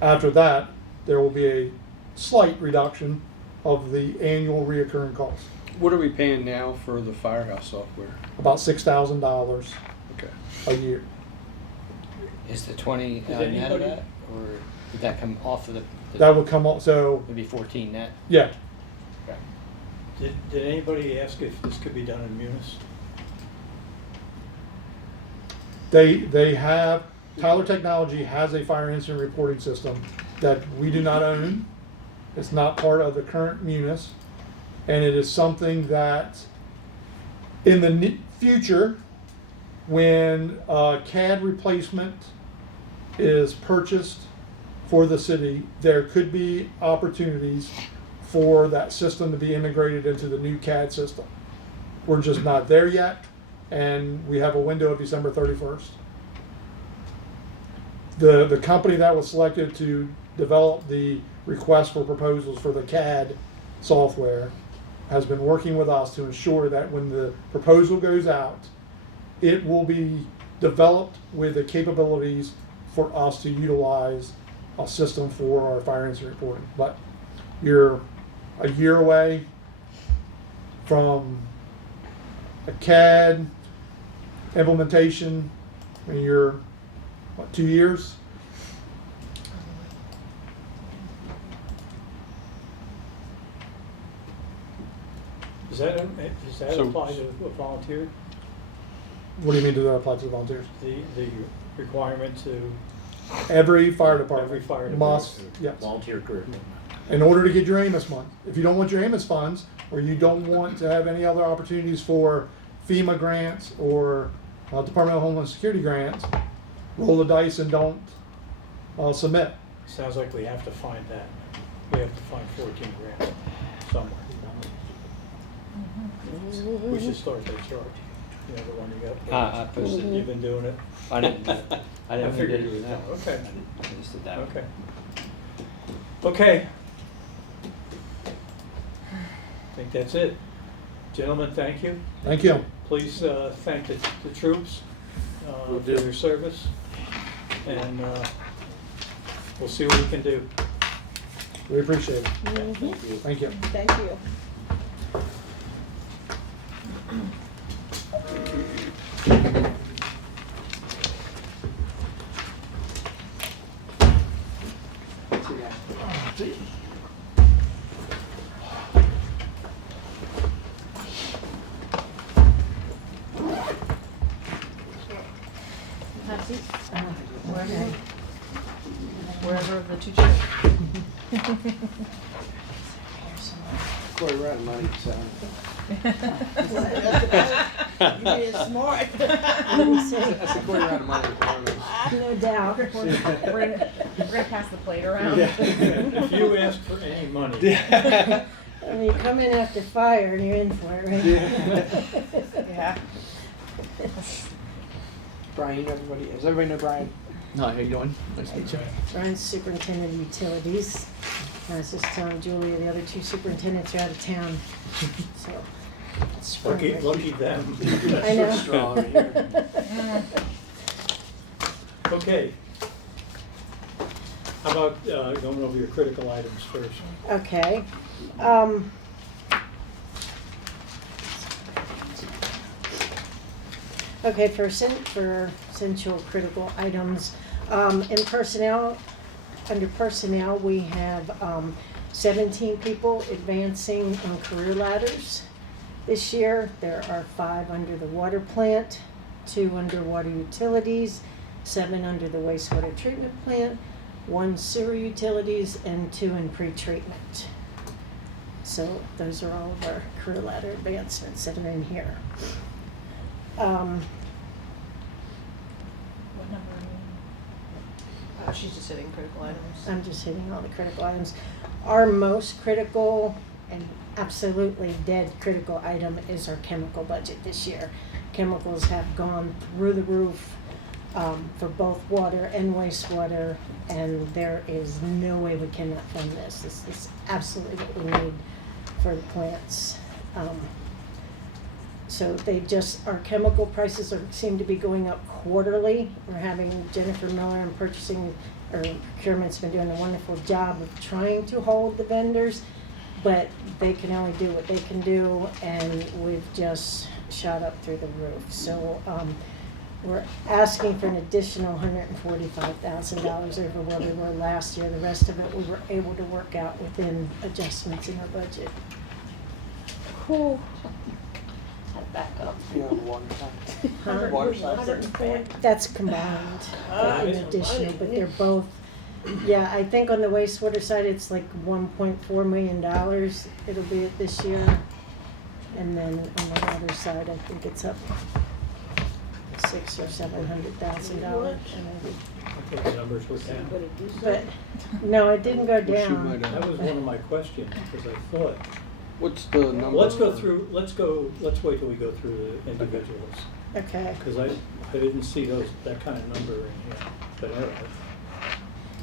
After that, there will be a slight reduction of the annual reoccurring cost, What are we paying now for the Firehouse software? about $6,000 Okay. a year. Is the 20 Did net of anybody- that, or did that come off of the? That would come up, so, Would be 14 net. yeah, Okay. Did anybody ask if this could be done in Munis? they have, Tyler Technology has a fire incident reporting system that we do not own. It's not part of the current Munis, and it is something that in the future, when CAD replacement is purchased for the city, there could be opportunities for that system to be integrated into the new CAD system. We're just not there yet, and we have a window of December 31st. The company that was selected to develop the request for proposals for the CAD software has been working with us to ensure that when the proposal goes out, it will be developed with the capabilities for us to utilize a system for our fire incident reporting. But you're a year away from a CAD implementation. I mean, you're, what, 2 years? Does that So- apply to a volunteer? What do you mean, do that apply to volunteers? The requirement to, Every fire department. Every fire department. Must, yes. Volunteer curriculum. In order to get your Amos money. If you don't want your Amos funds, or you don't want to have any other opportunities for FEMA grants or Department of Homeland Security grants, roll the dice and don't submit. sounds like we have to find that. We have to find 14 grand somewhere. We should start that chart. You know, the one you got. I posted You've been doing it. I didn't. I didn't figured do you that. would. Okay. I just did that. Okay. Okay. I think that's it. Gentlemen, thank you. Thank you. Please thank the troops Will for do. their service. And we'll see what we can do. We appreciate it. Mhm. Thank you. Thank you. Have a seat. Wherever of the two chairs. Corey, we're out of money, so. You being smart. I said, Corey, we're out of money. No doubt. We're gonna pass the plate around. If you ask for any money, I mean, you come in after fire and you're in for it, right? Yeah. Brian, you know everybody, does everybody know Brian? Hi, how you doing? Nice to meet you. Brian's superintendent of utilities. I was just telling Julia, the other two superintendents are out of town, so. it's spring lucky, break. lucky them. I know. Strong here. Okay. How about going over your critical items first? Okay. Okay, for essential critical items, in personnel, under personnel, we have 17 people advancing on career ladders this year. There are 5 under the water plant, 2 under water utilities, 7 under the wastewater treatment plant, 1 sewer utilities, and 2 in pretreatment. So those are all of our career ladder advancements that are in here. What number are you She's just hitting critical items. I'm just hitting all the critical items. Our most critical and absolutely dead critical item is our chemical budget this year. Chemicals have gone through the roof for both water and wastewater, and there is no way we cannot fund this. This is absolutely what we need for the plants. So our chemical prices seem to be going up quarterly. We're having Jennifer Miller in procurement's been doing a wonderful job of trying to hold the vendors, but they can only do what they can do, and we've just shot up through the roof. So we're asking for an additional $145,000 over where we were last year. The rest of it we were able to work out within adjustments in our budget. Whew. Had to back up. You know, the water side. Huh? Water side. That's combined in additional, but they're both, yeah, I think on the wastewater side, it's like $1.4 million it'll be at this year. And then on the water side, I think it's up $600,000 or $700,000. I think the numbers were down. But, no, it didn't go Well, she down. might That was one of my questions, because I thought, What's the number? let's wait till we go through the individuals. Okay, Because I didn't see that kind of number in here, but all right.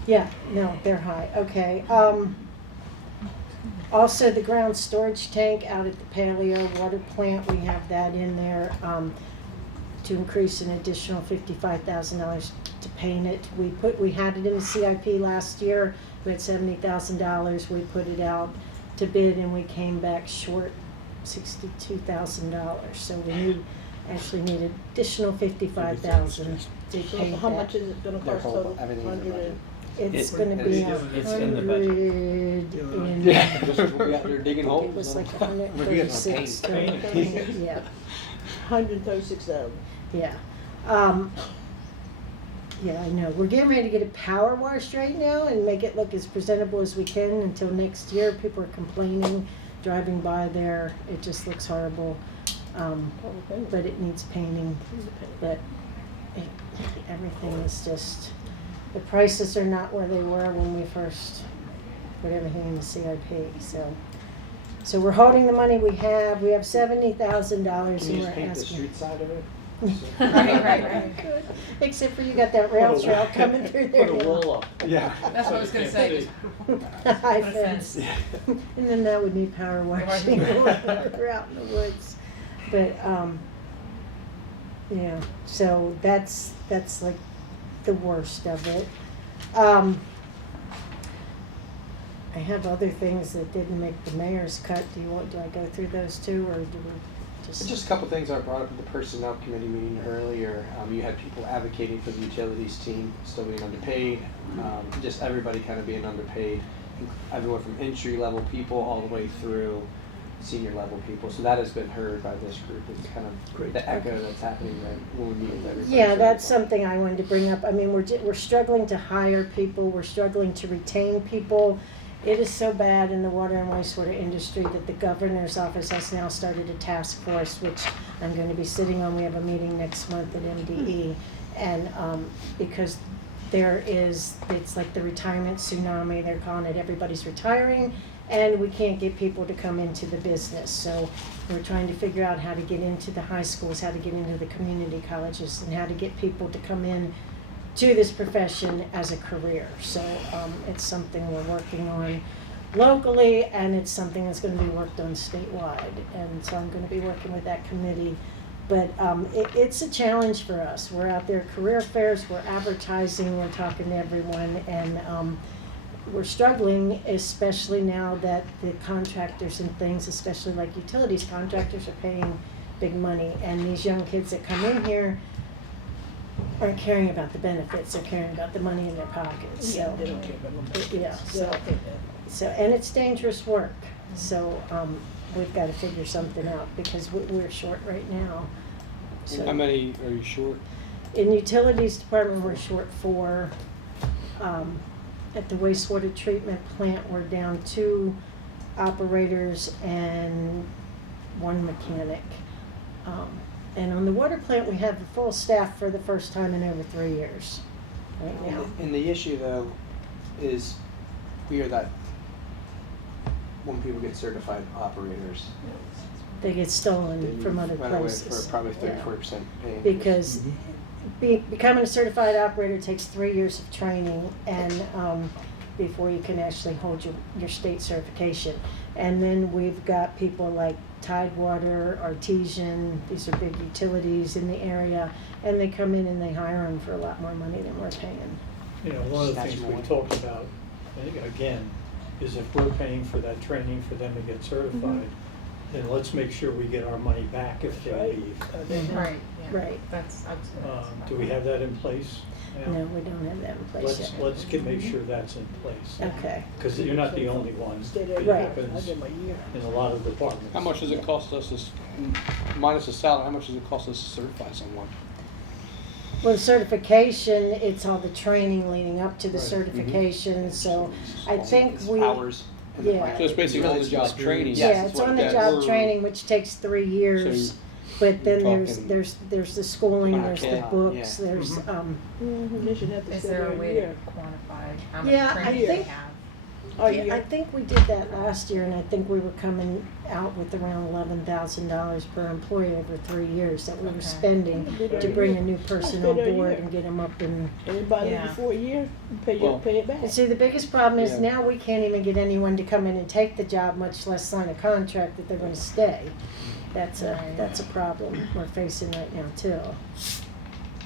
yeah, no, they're high, okay. Also, the ground storage tank out at the Paleo water plant, we have that in there. to increase an additional $55,000 to paint it. We had it in the CIP last year, we had $70,000, we put it out to bid and we came back short $62,000. So we actually need additional $55,000 to paint How that. much is it gonna Their cost whole- total? everything in the budget. It's It- gonna be it's in the budget. $100 Yeah, just we out there digging holes. It was like We get some $136 paint. to, yeah, $136,000. yeah. Yeah, I know. We're getting ready to get it power washed right now and make it look as presentable as we can until next year. People are complaining, driving by there, it just looks horrible. But it needs painting, but everything is just, the prices are not where they were when we first put everything in the CIP, so. So we're holding the money we have $70,000 Can and you we're just paint the asking. street side of it? Right. Good. Except for you got that rail trail coming through there Put a now. wall up. Yeah. That's what I was gonna say. High Put a fence. fence. And then that would need power washing. We're out in the woods. But, yeah, so that's like the worst of it. I have other things that didn't make the mayor's cut. Do I go through those too, or do we just? Just a couple things I brought up at the personnel committee meeting earlier. You had people advocating for the utilities team still being underpaid, just everybody kind of being underpaid, everyone from entry level people all the way through senior level people. So that has been heard by this group. It's kind of Great. the echo that's happening when we meet with everybody. Yeah, So that's it's- something I wanted to bring up. I mean, we're struggling to hire people, we're struggling to retain people. It is so bad in the water and wastewater industry that the governor's office has now started a task force, which I'm going to be sitting on. We have a meeting next month at MDE. And because it's like the retirement tsunami, they're calling it, everybody's retiring, and we can't get people to come into the business. So we're trying to figure out how to get into the high schools, how to get into the community colleges, and how to get people to come in to this profession as a career. So it's something we're working on locally, and it's something that's going to be worked on statewide. And so I'm going to be working with that committee. But it's a challenge for us. We're out there at career fairs, we're advertising, we're talking to everyone, and we're struggling, especially now that the contractors and things, especially like utilities contractors, are paying big money. And these young kids that come in here aren't caring about the benefits, they're caring about the money in their pockets. Yeah, So, they don't care about no benefits. yeah, They don't think that. so, and it's dangerous work. So we've got to figure something out because we're short right now. So How many are you short? in utilities department, we're short 4. At the wastewater treatment plant, we're down 2 operators and 1 mechanic. And on the water plant, we have a full staff for the first time in over 3 years right now. And the issue though is we are that when people get certified operators, They get stolen they from other run away places. for probably Yeah. 30-40% pay. Because becoming a certified operator takes 3 years of training and before you can actually hold your state certification. And then we've got people like Tidewater, Artesian, these are big utilities in the area, and they come in and they hire them for a lot more money than we're paying. You know, one of the Snatch things more. we talked about, again, is if we're paying for that training for them to get certified, then let's make sure we get our money back if they Right. leave. Right, yeah. Right. That's, I was gonna ask about Do we that. have that in place? now? No, we don't have that in place yet. Let's make sure that's in place. Okay. Because you're not the only one. Stay there. It Right. I happens did my year. in a lot of departments. How much does it cost us, minus the salary, how much does it cost us to certify someone? Well, certification, it's all the training leading up to the Right. certification, so I think It's we. hours in the Yeah. plant. So it's basically Really, on the job it's training. Yes, Yeah, it's it's what on it the is. job We're- training, which takes 3 years, So but then you're there's talking- the schooling, Wow, there's the yeah, books, yeah. there's, They should have to Is stay there there a a way year. to quantify how much Yeah, I training they think- have? Oh, yeah, yeah. I think we did that last year, and I think we were coming out with around $11,000 per employee over 3 years that we were Okay. spending to bring a new person Stay on there a board year. and get them up and. Anybody Yeah. before a year, you Well- pay it back. And see, the biggest problem is Yeah. now we can't even get anyone to come in and take the job, much less sign a contract that they're gonna stay. that's a problem we're facing right now too.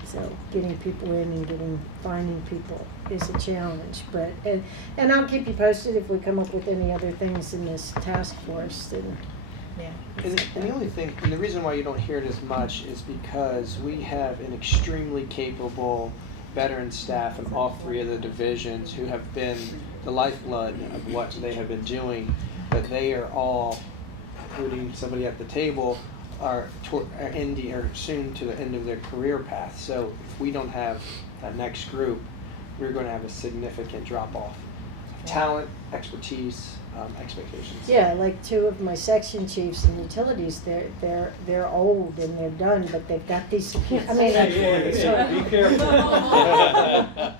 So getting people in and finding people is a challenge, but, and I'll keep you posted if we come up with any other things in this task force, then. Yeah. And the only thing, and the reason why you don't hear it as much is because we have an extremely capable veteran staff in all three of the divisions who have been the lifeblood of what they have been doing, but they are all, including somebody at the table, are ending or soon to the end of their career path. So if we don't have that next group, we're going to have a significant drop off of talent, expertise, expectations. Yeah, like two of my section chiefs in utilities, they're old and they're done, but they've got these, I mean, Be careful. I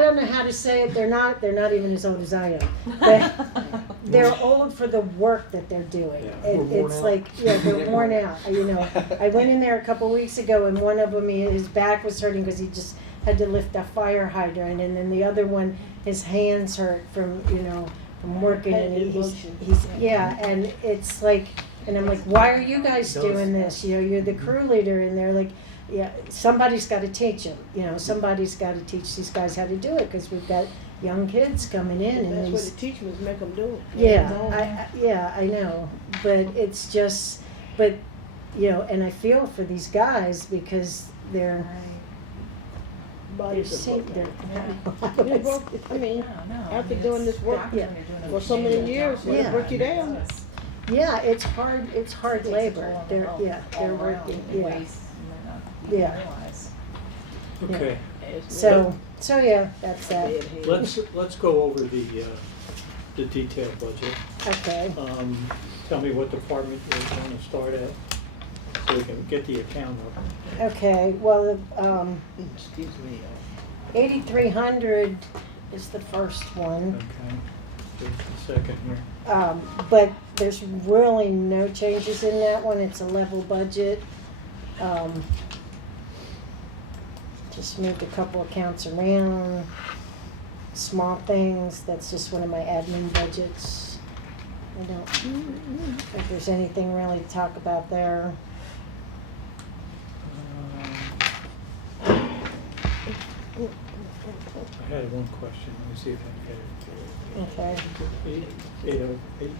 don't know how to say it, they're not even as old as I am, but they're old for the work that they're doing. Yeah. It's like, yeah, they're worn out, you know. I went in there a couple weeks ago and one of them, his back was hurting because he just had to lift a fire hydrant, and then the other one, his hands hurt from, you know, from working, and he's and it's like, and I'm like, why are you guys doing this? You know, you're the crew leader, and they're like, yeah, somebody's got to teach them. You know, somebody's got to teach these guys how to do it because we've got young kids coming in, and That's what these, the teachers make them do. yeah, I know, but it's just, but you know, and I feel for these guys because they're. Bodies are broken. They're They're broken. I mean, after doing this work for so many years, Yeah. they break you down. yeah, it's hard labor. They're working. Yeah. Okay, So yeah, that's that. let's go over the detailed budget. Okay. Tell me what department you're going to start at, so we can get the account up. Okay. Well, Excuse me. 8,300 is the first one. Okay, just a second here. But there's really no changes in that one. It's a level budget. Just moved a couple accounts around, small things. That's just one of my admin budgets. I don't think there's anything really to talk about there. I had one question, let me see if I can Okay. get it. 808,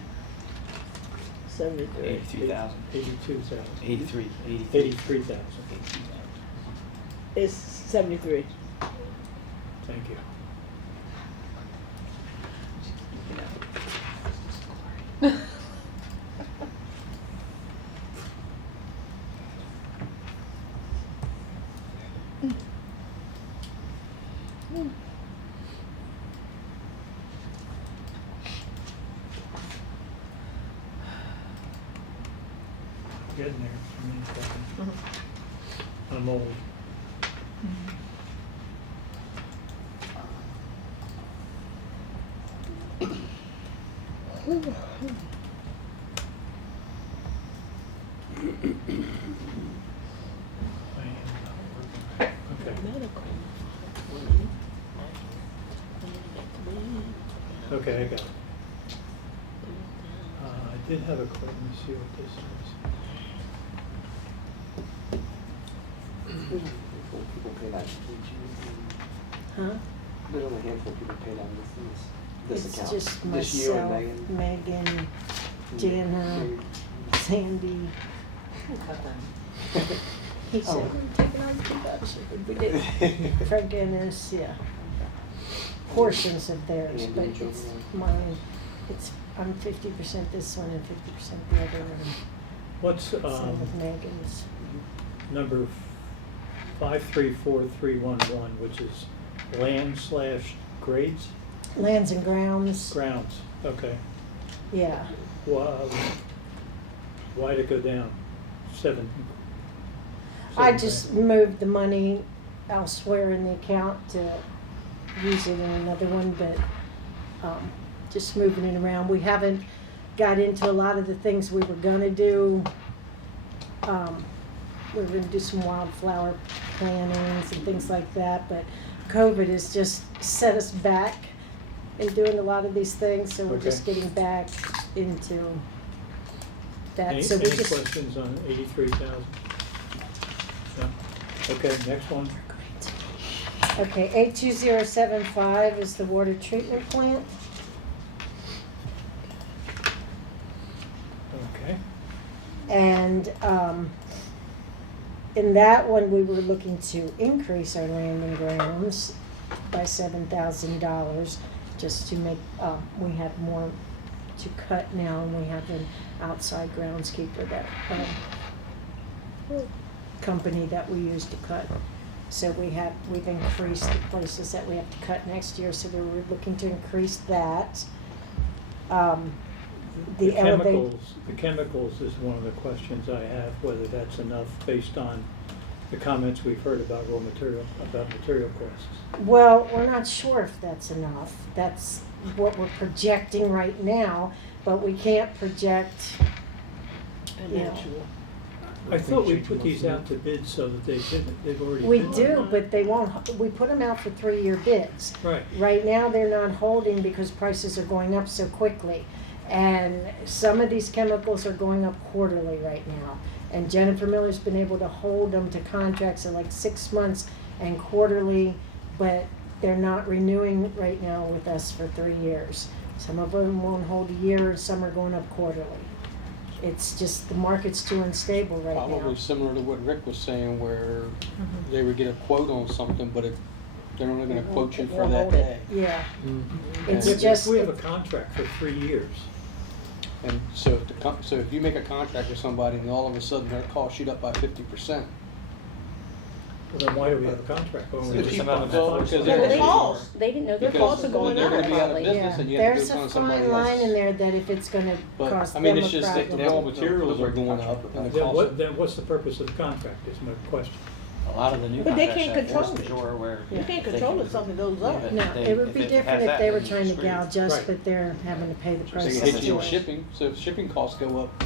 73. 83,000. 82,000. 83. 83,000. It's 73. Thank you. Getting there. I'm old. Okay. Okay, I got it. I did have a question. Let me see what this is. People pay that. Huh? There's only a handful of people pay that this It's account. just Just you and myself, Megan. Megan, Jana, Sandy. He said, Oh. we're taking on $2. We did. For goodness, yeah. Portions of theirs, but Individual, it's yeah. mine. I'm 50% this one and 50% the other one. What's Same with Megan's. number 534311, which is land/grades? Lands and grounds. Grounds, okay. Yeah. Why'd it go down? Seven I just moved the money elsewhere in the account to use it in another one, but just moving it around. We haven't got into a lot of the things we were gonna do. We were gonna do some wildflower plantings and things like that, but COVID has just set us back in doing a lot of these things, so we're just Okay. getting back into that, Any so we just. questions on 83,000? No? Okay, next one. Okay, 82075 is the water treatment plant. Okay. And in that one, we were looking to increase our land and grounds by $7,000, just to make, we have more to cut now, and we have an outside groundskeeper that, company that we use to cut. So we've increased the places that we have to cut next year, so we were looking to increase that. The elevator. The chemicals is one of the questions I have, whether that's enough based on the comments we've heard about material costs. Well, we're not sure if that's enough. That's what we're projecting right now, but we can't project, you know. I thought we put these out to bid so that they've already We bid do, them. but they won't, we put them out for 3-year bids. Right. Right now, they're not holding because prices are going up so quickly. And some of these chemicals are going up quarterly right now. And Jennifer Miller's been able to hold them to contracts of like 6 months and quarterly, but they're not renewing right now with us for 3 years. Some of them won't hold a year, and some are going up quarterly. It's just, the market's too unstable right now. Probably similar to what Rick was saying, where they would get a quote on something, but they're only gonna quote you for that day. Yeah. Mm-hmm. It's If just. we have a contract for 3 years, And so if you make a contract with somebody and all of a sudden their cost shoot up by 50%. well, then why do we have a contract? Well, we Well, just some have of a them have Well, because contract. they're- costs. They didn't know their Because costs are going they're up gonna be out of probably. business Yeah, and you have to there's go a find somebody fine line in else. there that if it's gonna But, cost I mean, them it's a just that problem. the raw materials are going up and the cost. Then what's the purpose of the contract is my question. A lot of the new But they contracts can't have force control it. majeure where. You can't they control can- if something goes up. Yeah, No, they- it would be if it different has if they that, were then trying to screwed. gouge us, Right. but they're having to pay the price. They of hit the you with oil. shipping, so if shipping costs go up,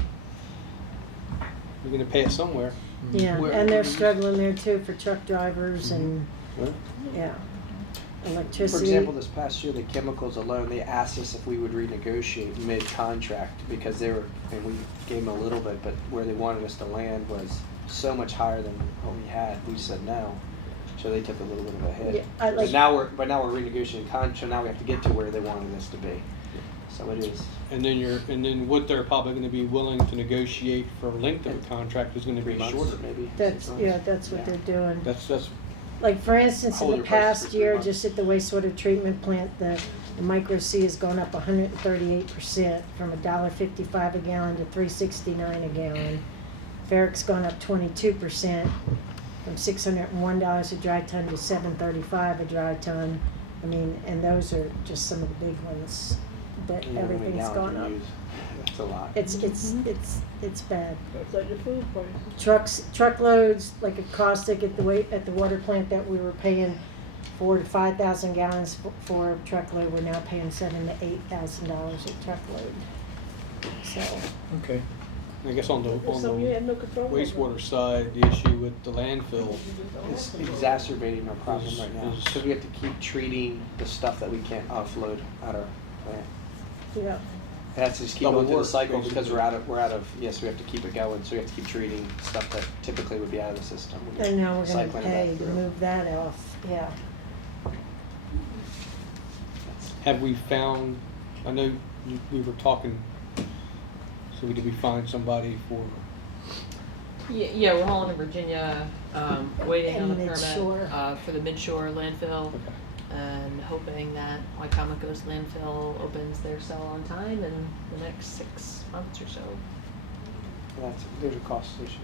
you're gonna pay it somewhere. Yeah, Where- and they're struggling there too for truck drivers and, yeah, For electricity. example, this past year, the chemicals alone, they asked us if we would renegotiate mid-contract because they were, and we gave them a little bit, but where they wanted us to land was so much higher than what we had. We said no, so they took a little bit of a Yeah, hit. I like- But now we're renegotiating contract, so now we have to get to where they wanted us to be. So it is And then what they're probably gonna be willing to negotiate for length of a contract is gonna be 3 months, shorter. maybe. That's, 6 yeah, months. that's what Yeah. they're doing. That's, Like, for instance, in Hold the your prices past for 3 year, months. just at the wastewater treatment plant, the micro C has gone up 138%, from $1.55 a gallon to $3.69 a gallon. Ferric's gone up 22%, from $601 a dry ton to $735 a dry ton. I mean, and those are just some of the big ones, but You know how many everything's gallons gone you up. use. That's a lot. It's bad. It's like the food prices. Truckloads, like a caustic at the water plant that we were paying 4,000 to 5,000 gallons for a truckload, we're now paying $7,000 to $8,000 a truckload. So, Okay. I guess on There's the something you have no control over. wastewater side, the issue with the landfill, It's exacerbating our problem right now, Is- because we have to keep treating the stuff that we can't offload at our plant. yeah, It has to just keep Double going through the work, cycle because basically. we're out of, yes, we have to keep it going, so we have to keep treating stuff that typically would be out of the system. and now we're gonna Cycling it pay back to through. move that off, yeah. have we found, I know we were talking, so did we find somebody for, Yeah, we're hauling to Virginia, waiting on the And Midshore. permit, for the Midshore landfill, okay. and hoping that Wycomico's landfill opens their cell on time in the next 6 months or so. There's a cost issue.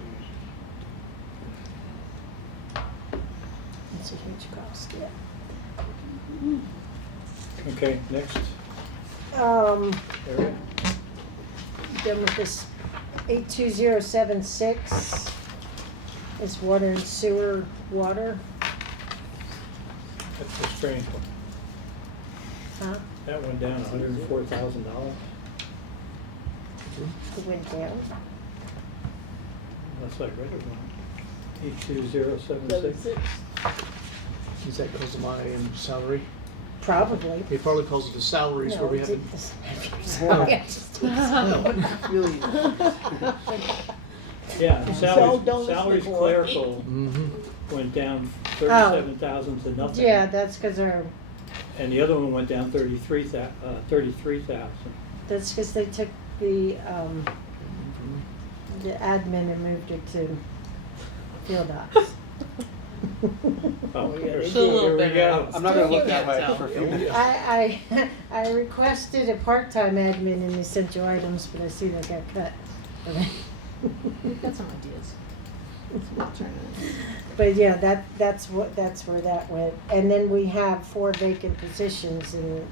It's a huge cost, yeah. Okay, next area. Done with this 82076 is water and sewer water, That's a strange one. huh? That went down $104,000. It went down. Unless I read it wrong. 82076. Is that because of my salary? Probably. He probably calls it the salaries where we No, haven't. Really? Yeah, So salaries, don't listen salaries to Corey. clerical Mm-hmm. went down 37,000 to nothing. Yeah, that's because And the other one went down 33,000. that's because they took the admin and moved it to field ops. Oh, yeah, here they here did. we go. I'm not gonna look Still that way can't for a tell. few minutes. I requested a part-time admin in essential items, but I see that got cut. We've got some ideas. Some alternatives. But yeah, that's where that went. And then we have 4 vacant positions in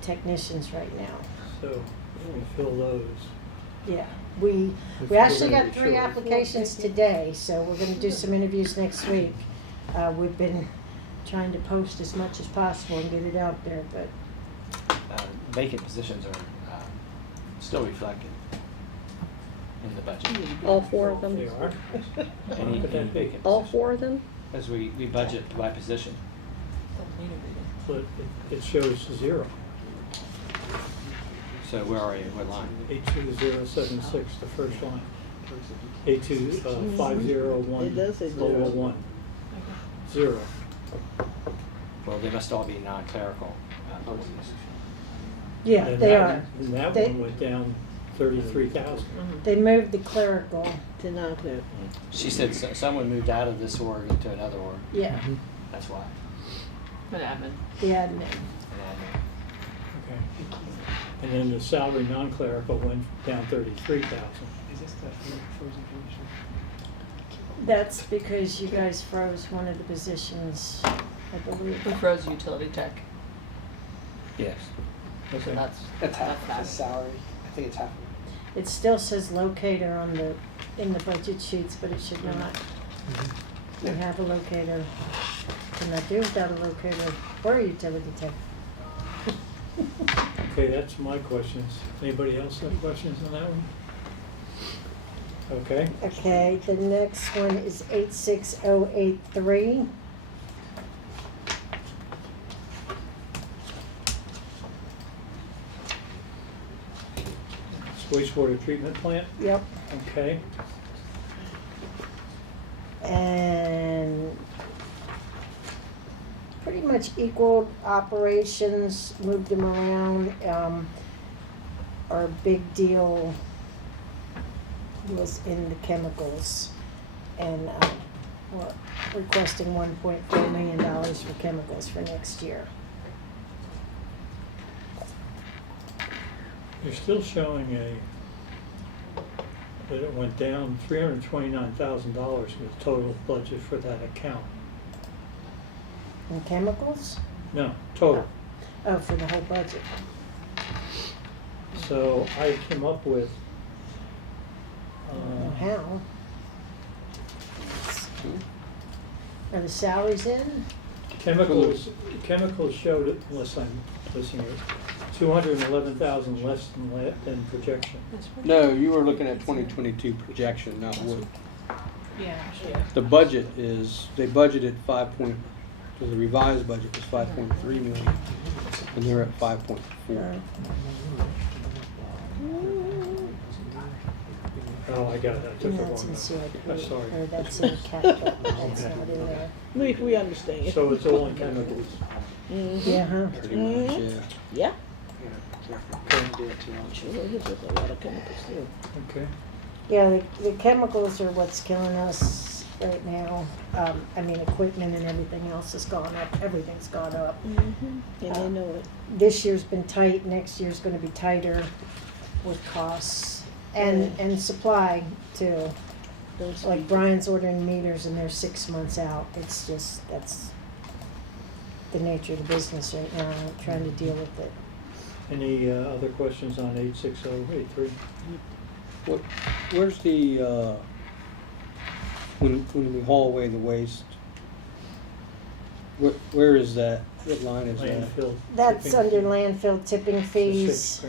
technicians right now. So we fill those. Yeah, we If actually we're got gonna be 3 short. applications today, so we're gonna do some interviews next week. We've been trying to post as much as possible and get it out there, but Vacant positions are still reflected in the budget. All 4 of them? They are. Any Put that vacant All position. 4 of them? As we budget by position. Don't need a reading. But it shows 0. So where are you? What line? 82076, the first line. 82501, It does say lower 0. 1. 0. Well, they must all be non-clerical posings. yeah, And they that are. one- And that They- one went down 33,000. They moved the clerical, To non-clerical. She said someone moved out of this org into another org. yeah, That's why. An admin. the admin. And Okay. And then the salary non-clerical went down 33,000. That's because you guys froze one of the positions, I believe. Who froze utility tech? yes. So Okay. That's half that. the salary. I think it's half. It still says locator in the budget sheets, but it should not. We have a locator, and I do without a locator or a utility tech. Okay, that's my questions. Anybody else have questions on that one? Okay. Okay, the next one is 86083. Wastewater treatment plant, Yep. okay. And pretty much equal operations, moved them around. Our big deal was in the chemicals, and we're requesting $1.4 million for chemicals for next year. You're still showing that it went down $329,000 was total budget for that account. In chemicals? No, total. Oh, for the whole budget. So I came up with, How? Are the salaries in? chemicals showed it, unless I'm listening, 211,000 less than projection. No, you were looking at 2022 projection, not what. Yeah. The budget is, they budgeted so the revised budget was 5.3 million, and they're at 5.4. Oh, I got it, I took the That's wrong in one. CIP, I'm sorry. or that's in capital, that's not in there. We understand. So it's all in chemicals. Yeah, huh? Pretty much, yeah. Yeah. Don't do it too much. Sure, there's just a lot of chemicals too. Okay. Yeah, the chemicals are what's killing us right now. I mean, equipment and everything else has gone up, everything's gone up. And they know it. This year's been tight, next year's gonna be tighter with costs and supply too. Those Like people. Brian's ordering meters and they're 6 months out. It's just, that's the nature of the business right now, trying to deal with it. Any other questions on 86083? Where's the, when we haul away the waste, where is that? What line is that? Landfill. That's tipping under fee. landfill tipping It's fees,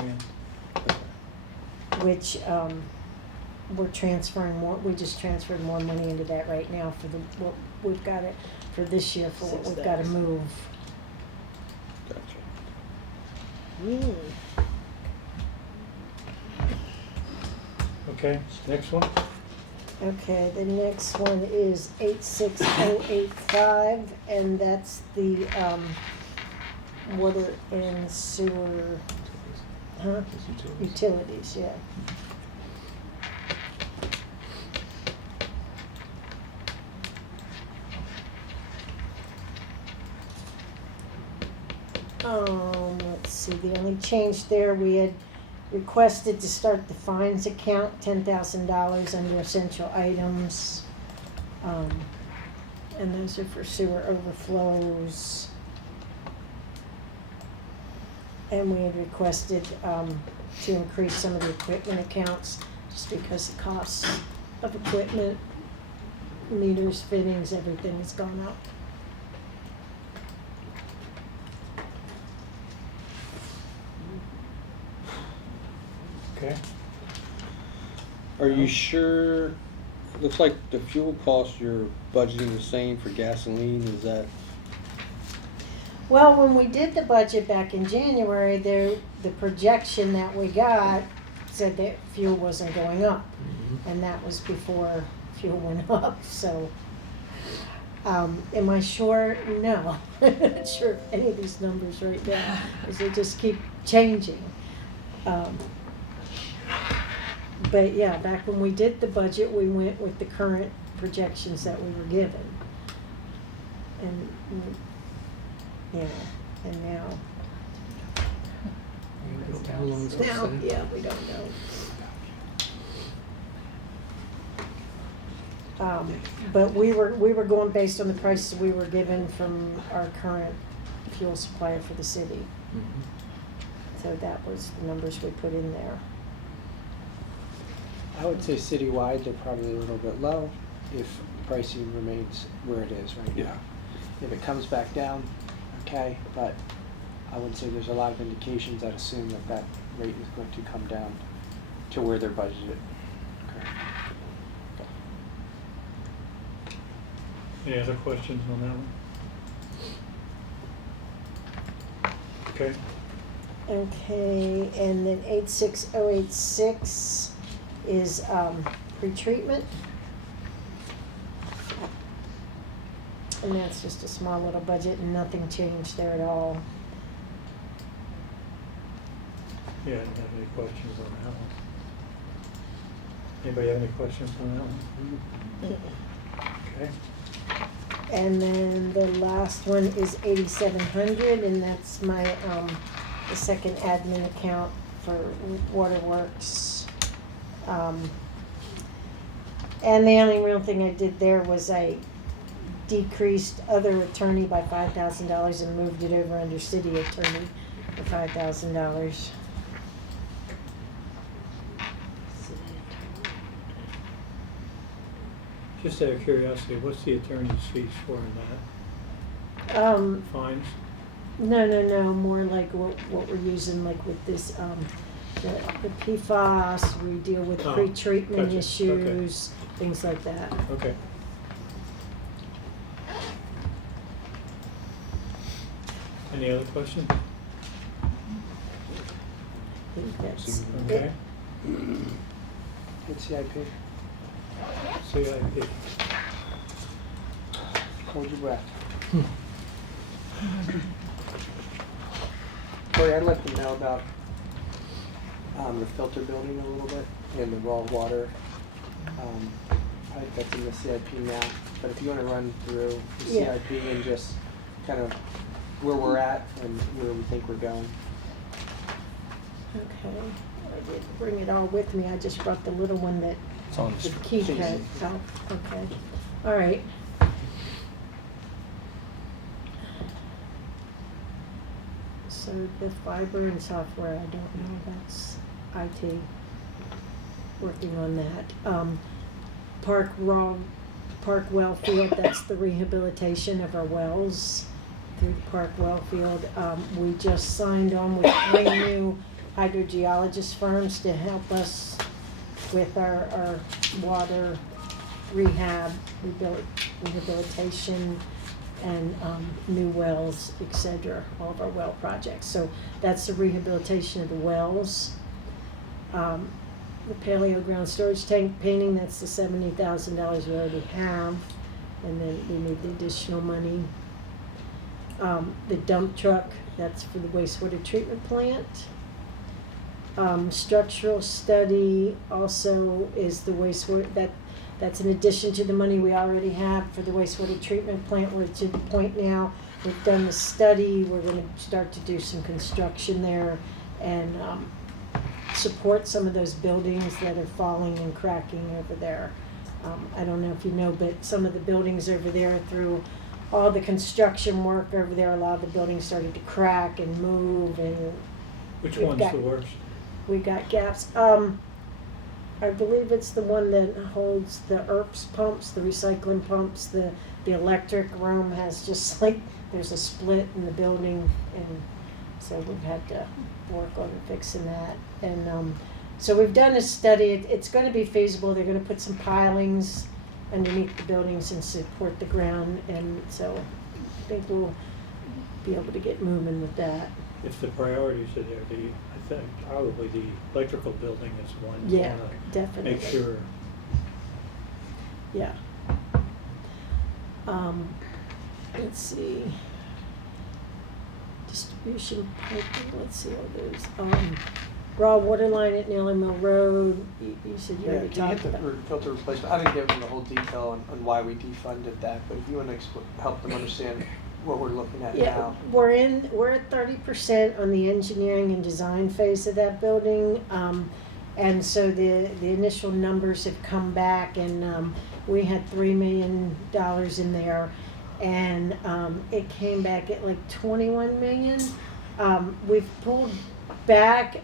$6,000. which, we're transferring more, we just transferred more money into that right now for what we've got it, for this year, for what we've gotta 6,000. move. Mm. Okay, next one. Okay, the next one is 86085, and that's the, water and sewer, huh? Utilities, yeah. Let's see, the only change there, we had requested to start the fines account, $10,000 under essential items. And those are for sewer overflows. And we had requested, to increase some of the equipment accounts, just because the costs of equipment, meters, fittings, everything has gone up. Okay. Are you sure? Looks like the fuel costs you're budgeting the same for gasoline. Is that? Well, when we did the budget back in January, the projection that we got said that fuel wasn't going up. And that was before fuel went up, so. Am I sure? No. I'm not sure of any of these numbers right now, because they just keep changing. But yeah, back when we did the budget, we went with the current projections that we were given. And, yeah, and now, yeah, we don't know. But we were going based on the prices we were given from our current fuel supplier for the city. So that was the numbers we put in there. I would say citywide, they're probably a little bit low if pricing remains where it is right now. If it comes back down, okay, but I would say there's a lot of indications that assume that that rate is going to come down to where they're budgeted. Okay. Any other questions on that one? Okay. Okay, and then 86086 is pretreatment. And that's just a small little budget and nothing changed there at all. Yeah, I didn't have any questions on that one. Anybody have any questions on that one? Okay. And then the last one is 8700, and that's my, the second admin account for Waterworks. And the only real thing I did there was I decreased other attorney by $5,000 and moved it over under city attorney for $5,000. Just out of curiosity, what's the attorney's fees for in that? Fines? No, more like what we're using, like with this, the PFAS, we deal with Oh, pre-treatment gotcha. issues, things like that. Okay. Any other questions? I think that's Okay. Good CIP. CIP. Hold your breath. Corey, I'd let them know about the filter building a little bit and the raw water. I think that's in the CIP now, but if you want to run through the Yeah. CIP and just kind of where we're at and where we think we're going. Okay, I didn't bring it all with me, I just brought the little one that It's on the the screen. keypad, oh, okay, all right. So the fiber and software, I don't know, that's IT, working on that. Park well field, that's the rehabilitation of our wells through the Park well field. We just signed on with 3 new hydrogeologist firms to help us with our water rehab, rehabilitation. and new wells, etc., all of our well projects. So that's the rehabilitation of the wells. The paleo ground storage tank painting, that's the $70,000 we already have, and then we need the additional money. The dump truck, that's for the wastewater treatment plant. Structural study also is the wastewater, that's in addition to the money we already have for the wastewater treatment plant. We're to the point now, we've done the study, we're gonna start to do some construction there and support some of those buildings that are falling and cracking over there. I don't know if you know, but some of the buildings over there, through all the construction work over there, a lot of the buildings started to crack and move, and Which we've one's got- the worst? we got gaps. I believe it's the one that holds the ERPS pumps, the recycling pumps. The electric room has just like, there's a split in the building, and so we've had to work on fixing that. And so we've done a study. It's going to be feasible. They're going to put some pilings underneath the buildings and support the ground, and so I think we'll be able to get moving with that. If the priorities are there, I think probably the electrical building is one. you Yeah, wanna definitely. Make sure. Yeah. Let's see. Distribution piping, let's see all those. Raw water line at Naylor Mill Road, you said you Yeah, already can you talked hit the about. filter replacement? I didn't give them the whole detail on why we defunded that, but if you want to help them understand what we're looking at Yeah, now. we're at 30% on the engineering and design phase of that building. And so the initial numbers have come back, and we had $3 million in there, and it came back at like 21 million. We've pulled back,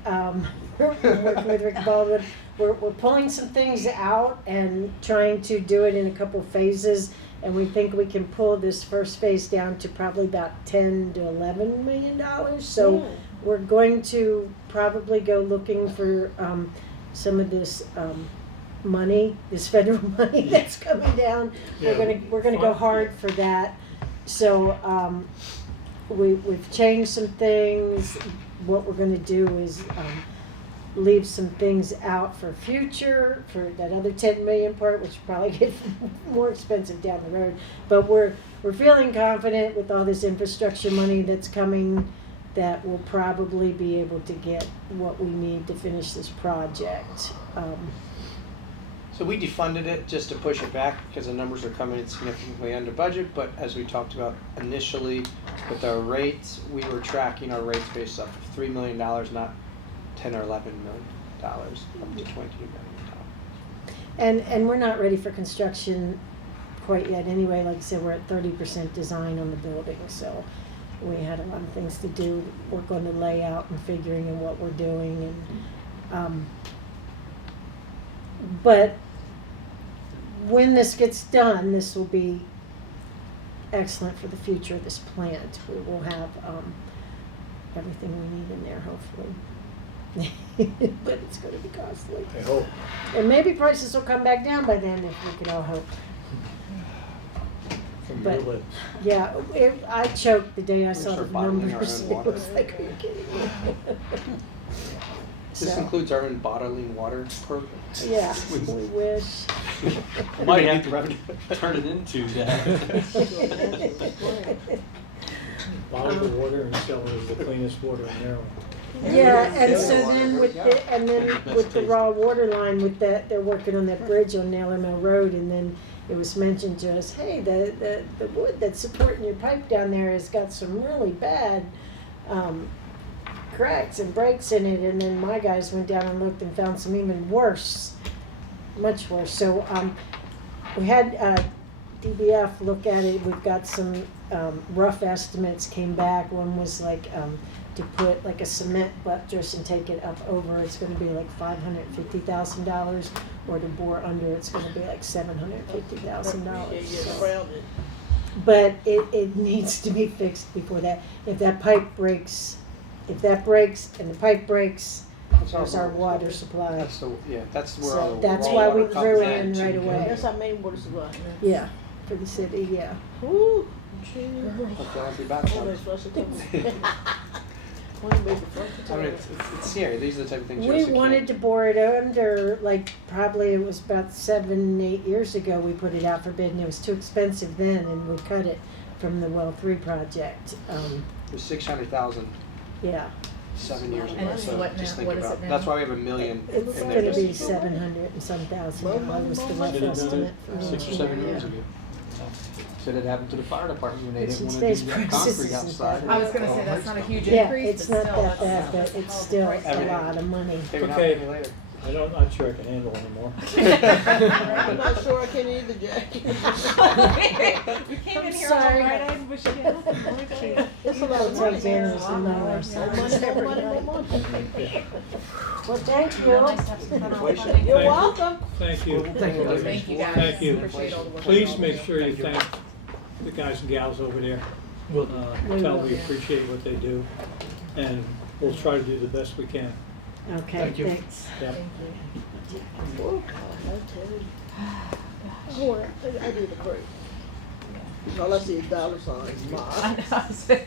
working with Rick Baldwin, we're pulling some things out and trying to do it in a couple phases, and we think we can pull this first phase down to probably about 10 to 11 million dollars. So we're going to probably go looking for some of this money, this federal money that's coming down. Yeah. We're gonna go hard for that. So we've changed some things. What we're gonna do is leave some things out for future, for that other 10 million part, which will probably get more expensive down the road. But we're feeling confident with all this infrastructure money that's coming that we'll probably be able to get what we need to finish this project. So we defunded it just to push it back because the numbers are coming in significantly under budget, but as we talked about initially with our rates, we were tracking our rates based off of $3 million, not 10 or 11 million dollars, up to 20 million dollars. And we're not ready for construction quite yet anyway. Like I said, we're at 30% design on the building, so we had a lot of things to do, work on the layout and figuring in what we're doing. And but when this gets done, this will be excellent for the future of this plant. We will have everything we need in there, hopefully. But it's going to be costly. I hope. And maybe prices will come back down by then, if we could all hope. From But- your lips. Yeah, I choked the day I We saw the start bottling our numbers. own It water. was like, are you kidding me? This So, includes our own bottling water program. yeah, we wish. Might have to turn it into that. Bottle the water and sell it as the cleanest water in Maryland. Yeah, and so then with the raw water line, with that, they're working on that bridge on Naylor Mill Road, and then it was mentioned to us, hey, the wood that's supporting your pipe down there has got some really bad cracks and breaks in it, and then my guys went down and looked and found some even worse, much worse. So we had DBF look at it. We've got some rough estimates came back. One was like to put like a cement buttress and take it up over, it's going to be like $550,000, or to bore under, it's going to be like $750,000. So, but it needs to be fixed before that. If that pipe breaks, and the pipe breaks, there's our water supply. That's where So all the that's raw why we water threw comes it in right away. That's our main water supply. Yeah, for the city, yeah. Woo. Hopefully I'll be back. Oh, that's then. frustrating. When you make the first I mean, time. it's scary. These are the type of things you We also wanted can't. to bore it under, like, probably it was about 7, 8 years ago, we put it out for bid, and it was too expensive then, and we cut it from the Well 3 project. It was 600,000 Yeah, 7 years ago. And So what just now? think What is about. it now? That's why we have $1 million it's in there. gonna be just- 700 and some thousand dollars, was the rough Should have done estimate. it 6 or 7 years Yeah. ago. Said it happened to the fire department when they It's didn't in want to today's do that prices, concrete isn't outside. it? I was gonna say, that's not a huge Yeah, increase, it's but not still, that bad, that's but it's still a Everything. lot of money. They can Okay. help me later. Not sure I can handle anymore. I'm not sure I can either, Jack. You came in I'm here all sorry. bright-eyed and bushy-tailed. It's a lot of It's money. like Janice and Laura, More so- money, more money. Well, thank Well, you. nice to have some fun on the Inflation. funding. You're Thank you. welcome. Thank you. Thank you. Thank you guys. Thank you. Appreciate all the work. Please y'all make do. sure you thank the guys and gals over there. Will We Tell will, them we yeah. appreciate what they do, and we'll try to do the best we can. Okay, Thank you. thanks. Yeah. Thank you. Oh, God, I tell you. I do the break. All I see is dollar signs, Ma. I know.